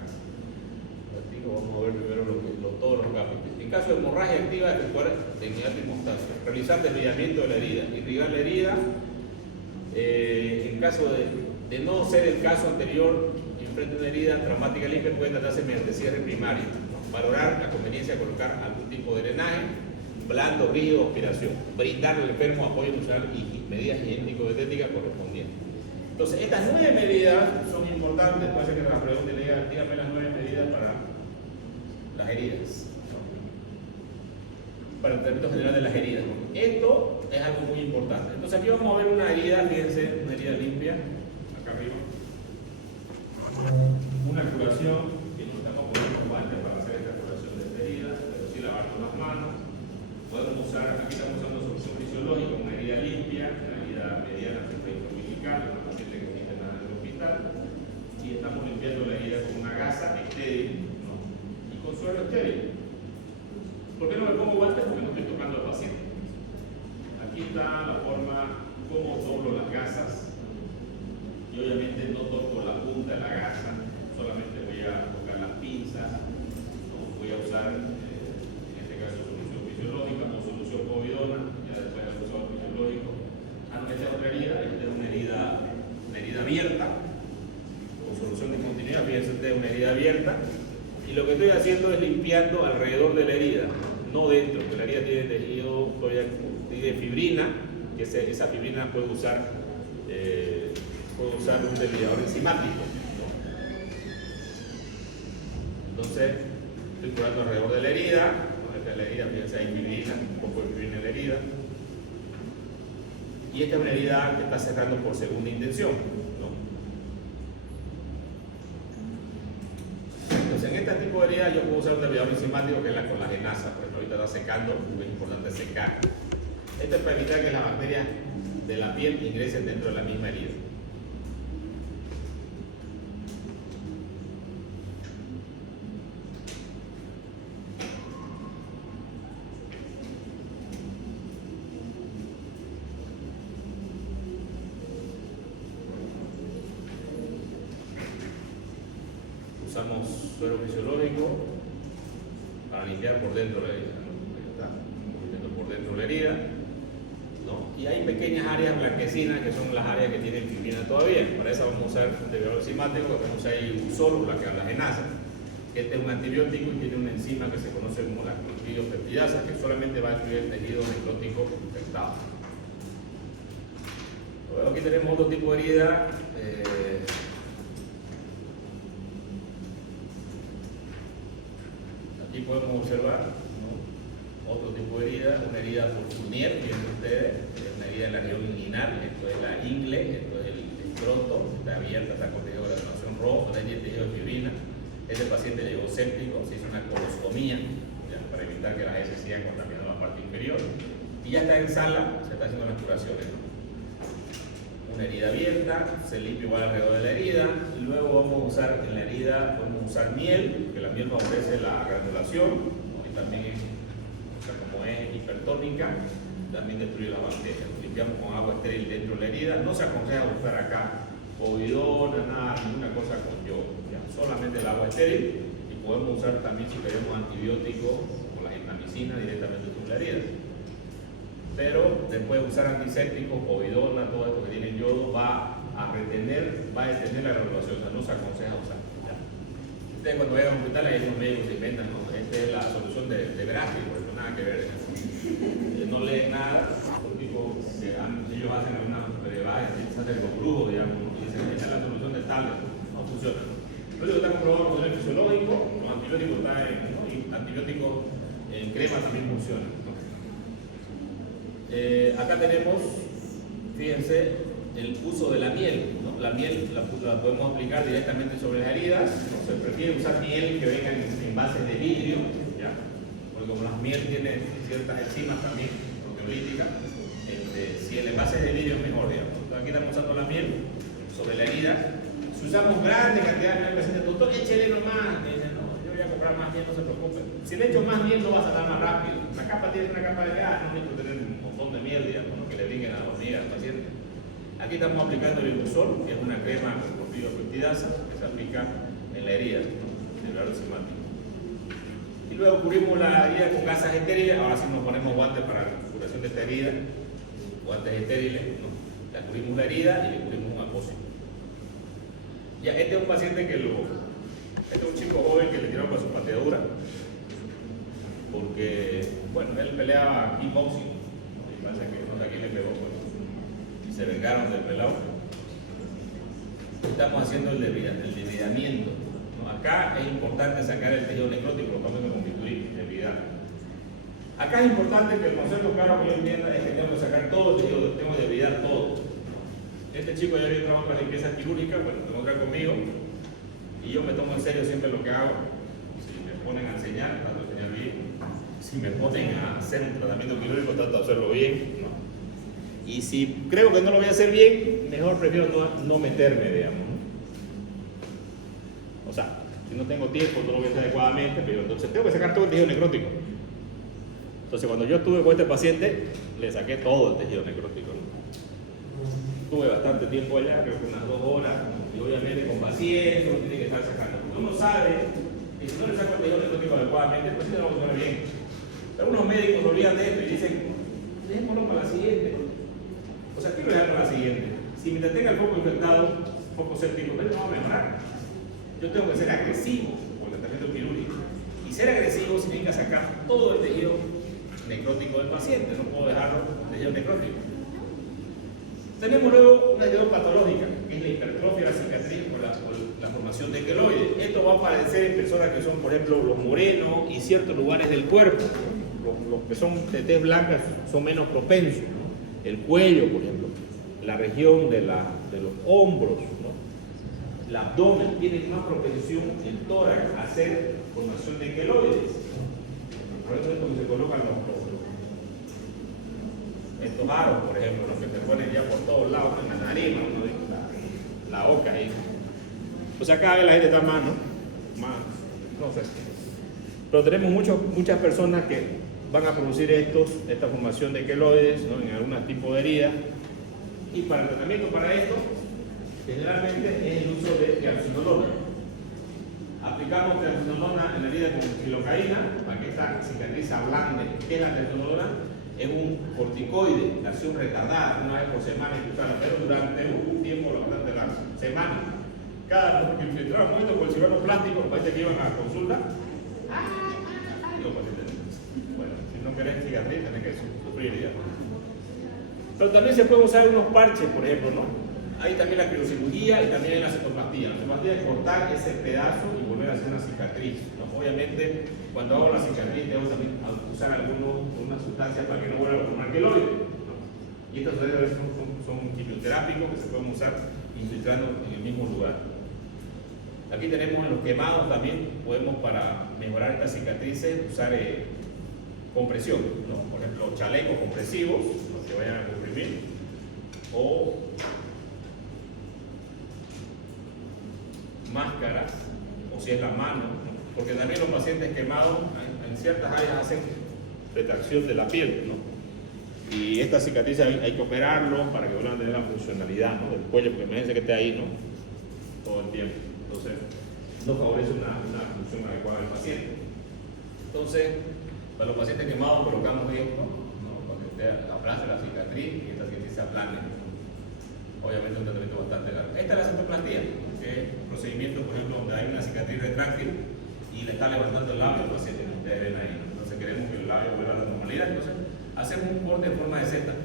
Vamos a ver primero todos los capítulos. En caso de hemorragia activa, efectuar de inmediato hemostasia. Realizar desviamiento de la herida. Irrigar la herida. En caso de no ser el caso anterior, enfrente de una herida traumática limpia, puede tratarse mediante cierre primario, ¿no? Valorar la conveniencia de colocar algún tipo de drenaje, blando, rígido, aspiración. Brindarle al enfermo apoyo emocional y medidas higiénico-dietéticas correspondientes. Entonces, estas 9 medidas son importantes. Puede ser que la pregunta le diga, dígame las 9 medidas para las heridas, ¿no? Para el tratamiento general de las heridas. Esto es algo muy importante. Entonces aquí vamos a ver una herida, fíjense, una herida limpia, acá arriba. Una curación, que no estamos poniendo guantes para hacer esta curación de esta herida, pero sí lavarnos las manos. Podemos usar, aquí estamos usando solución fisiológica, una herida limpia, una herida mediana, umbilical, una paciente que está internada en el hospital. Y estamos limpiando la herida con una gasa estéril, ¿no? Y con suero estéril. ¿Por qué no me pongo guantes? Porque no estoy tocando al paciente. Aquí está la forma como doblo las gasas. Y obviamente no toco la punta de la gasa, solamente voy a tocar las pinzas. ¿No? Voy a usar, en este caso, solución fisiológica o solución covidona, ya después del usado fisiológico. Esta es otra herida, esta es una herida abierta, con solución de continuidad, fíjense ustedes, una herida abierta. Y lo que estoy haciendo es limpiando alrededor de la herida, no dentro, porque la herida tiene tejido, todavía tiene fibrina, que esa fibrina puede usar un desviador enzimático, ¿no? Entonces, estoy curando alrededor de la herida, ¿no? Esta es la herida, fíjense, hay fibrina, un poco de fibrina en la herida. Y esta es una herida que está cerrando por segunda intención, ¿no? Entonces, en este tipo de herida yo puedo usar un desviador enzimático que es la colagenasa, porque ahorita está secando, es importante secar. Esto es para evitar que las bacterias de la piel ingresen dentro de la misma herida. usamos suero fisiológico para limpiar por dentro la herida, ¿no? Ahí está, por dentro la herida, ¿no? Y hay pequeñas áreas blanquecinas que son las áreas que tienen fibrina todavía. Para eso vamos a usar un debridor enzimático, que tenemos ahí Usol, la genasa. Este es un antibiótico y tiene una enzima que se conoce como la clostridiopeptidasa, que solamente va a destruir el tejido necrótico infectado. Luego aquí tenemos otro tipo de herida. Aquí podemos observar, ¿no?, otro tipo de herida, una herida por Fournier, fíjense ustedes, una herida en la región inguinal. Esto es la ingle, esto es el escroto, está abierta, está con tejido de graduación rojo, tiene tejido de fibrina. Este paciente llegó séptico, se hizo una colostomía, ya, para evitar que las heces sigan contaminando la parte inferior, y ya está en sala, se está haciendo las curaciones, ¿no? Una herida abierta, se limpia igual alrededor de la herida, y luego vamos a usar en la herida, podemos usar miel, que la miel favorece la granulación, ¿no? Y también, como es hipertónica, también destruye las bacterias. Limpiamos con agua estéril dentro de la herida. No se aconseja usar acá povidona, nada, ninguna cosa con yodo, ya, solamente el agua estéril, y podemos usar también, si queremos, antibióticos o la gentamicina directamente sobre la herida. Pero después de usar antisépticos, povidona, todo esto que tiene yodo, va a detener la granulación, o sea, no se aconseja usar. ¿Ya? Ustedes cuando vayan al hospital, hay unos médicos que inventan, ¿no? Esta es la solución de Brasky, porque no nada que ver. No leen nada, ellos hacen alguna brebaje, se hacen los brujos, digamos, ¿no? Y dicen, esta es la solución de tal, no funciona. Lo único que está comprobado con el fisiológico, los antibióticos ¿no? Y antibióticos en crema también funcionan, ¿no? Acá tenemos, fíjense, el uso de la miel, ¿no? La miel la podemos aplicar directamente sobre las heridas, ¿no? Se prefiere usar miel que venga en envases de vidrio, ¿ya? Porque como la miel tiene ciertas enzimas también proteolíticas, si el envase es de vidrio es mejor, digamos. Entonces aquí estamos usando la miel sobre la herida. Si usamos grandes cantidades de paciente, doctor, échele nomás. Me dice, no, yo voy a comprar más miel, no se preocupe. Si le echo más miel, no va a sanar más rápido. La capa tiene una capa de gas, no necesito tener un montón de miel, digamos, ¿no? Que le brinquen a la hormiga al paciente. Aquí estamos aplicando el Ibusol, que es una crema con clostridiopeptidasa que se aplica en la herida, ¿no? El debridor enzimático. Y luego cubrimos la herida con gasas estériles. Ahora sí nos ponemos guantes para la curación de esta herida, guantes estériles, ¿no? La cubrimos la herida y le cubrimos un apósito. Ya, este es un paciente que este es un chico joven que le tiraron con su pateadura, porque, bueno, él peleaba kickboxing, y parece que no sé a quién le pegó, pues, y se vengaron del pelado. Estamos haciendo el debridamiento, ¿no? Acá es importante sacar el tejido necrótico, lo vamos a constituir, debridar. Acá es importante que el concepto claro que yo entienda es que tengo que sacar todo el tejido, tengo que debridar todo. Este chico ya había trabajado para limpieza quirúrgica, bueno, lo tengo acá conmigo, y yo me tomo en serio siempre lo que hago. Si me ponen a enseñar, trato de enseñar bien. Si me ponen a hacer un tratamiento quirúrgico, trato de hacerlo bien, ¿no? Y si creo que no lo voy a hacer bien, mejor prefiero no meterme, digamos, ¿no? O sea, si no tengo tiempo, no lo voy a hacer adecuadamente, pero entonces tengo que sacar todo el tejido necrótico. Entonces, cuando yo estuve con este paciente, le saqué todo el tejido necrótico, ¿no? Tuve bastante tiempo allá, creo que unas 2 horas, y obviamente con pacientes uno tiene que estar sacando. Porque uno sabe que si no le saco el tejido necrótico adecuadamente, el paciente no funciona bien. Algunos médicos se olvidan de esto y dicen, dejémoslo para la siguiente. O sea, quiero dejar para la siguiente. Si mientras tenga el foco infectado, foco séptico, no va a mejorar. Yo tengo que ser agresivo con el tratamiento quirúrgico. Y ser agresivo significa sacar todo el tejido necrótico del paciente, no puedo dejarlo tejido necrótico. Tenemos luego una herida patológica, que es la hipertrofia de la cicatriz por la formación de queloides. Esto va a aparecer en personas que son, por ejemplo, los morenos y ciertos lugares del cuerpo. Los que son de tez blanca son menos propensos, ¿no? El cuello, por ejemplo, la región de los hombros, ¿no? El abdomen tiene más propensión, el tórax, a hacer formación de queloides. Por eso es donde se colocan estos aros, por ejemplo, los que se ponen ya por todos lados, en la nariz, ¿no? La boca ahí. O sea, cada vez la gente está más, ¿no? Más, no sé. Pero tenemos muchas personas que van a producir esta formación de queloides, ¿no? En algún tipo de herida. Y para el tratamiento para esto, generalmente es el uso de triamcinolona. Aplicamos testosterona en la herida con silocaína para que esta cicatriz se ablande. ¿Qué es la testosterona? Es un corticoide de acción retardada, una vez por semana hay que usarla, pero durante un tiempo bastante largo, semana. Cada infiltrado momento por el cirujano plástico, los pacientes que iban a consulta, bueno, si no querés cicatriz, tenés que sufrir ya. Pero también se pueden usar unos parches, por ejemplo, ¿no? Hay también la criocirugía y también hay la cetoplastía. La cetoplastía es cortar ese pedazo y volver a hacer una cicatriz, ¿no? Obviamente, cuando hago la cicatriz, debo también usar una sustancia para que no vuelva a formar queloide, ¿no? Y estos son quimioterápicos que se pueden usar infiltrando en el mismo lugar. Aquí tenemos en los quemados también, podemos para mejorar estas cicatrices usar compresión, ¿no? Por ejemplo, chalecos compresivos, los que vayan a comprimir, o máscaras, o si es la mano, ¿no? Porque también los pacientes quemados en ciertas áreas hacen retracción de la piel, ¿no? Y esta cicatriz hay que operarlo para que vuelvan a tener la funcionalidad, ¿no? Del cuello, porque imagínense que esté ahí, ¿no? Todo el tiempo. Entonces, no favorece una función adecuada del paciente. Entonces, para los pacientes quemados colocamos esto, ¿no? Para que usted aplaste la cicatriz y esta cicatriz se aplane. Obviamente un tratamiento bastante largo. Esta es la cetoplastía, que es un procedimiento, por ejemplo, donde hay una cicatriz retráctil y le está levantando el labio al paciente, que ustedes ven ahí, ¿no? Entonces queremos que el labio vuelva a la normalidad, entonces hacemos un corte en forma de Z, ¿no?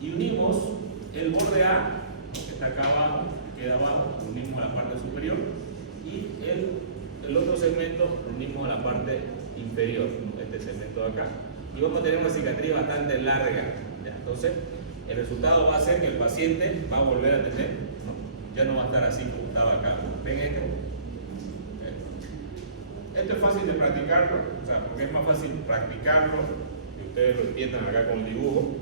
Y unimos el borde A, que está acá abajo, queda abajo, lo unimos a la parte superior, y el otro segmento lo unimos a la parte inferior, ¿no? Este segmento de acá, y vamos a tener una cicatriz bastante larga, ¿ya? Entonces el resultado va a ser que el paciente va a volver a tener, ¿no? Ya no va a estar así como estaba acá. ¿Ven esto? Esto es fácil de practicarlo, o sea, porque es más fácil practicarlo, que ustedes lo entiendan acá con el dibujo.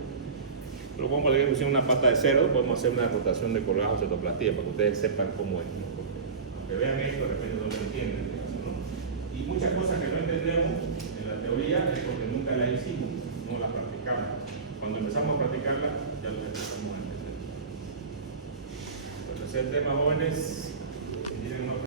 Pero podemos hacer una pata de cerdo, podemos hacer una rotación de colgado o cetoplastía para que ustedes sepan cómo es, ¿no? Porque aunque vean esto, de repente no lo entienden, ¿no? Y muchas cosas que no entendemos en la teoría es porque nunca la hicimos, no la practicamos. Cuando empezamos a practicarla, ya lo empezamos a entender. Entonces, el tema, jóvenes, si tienen una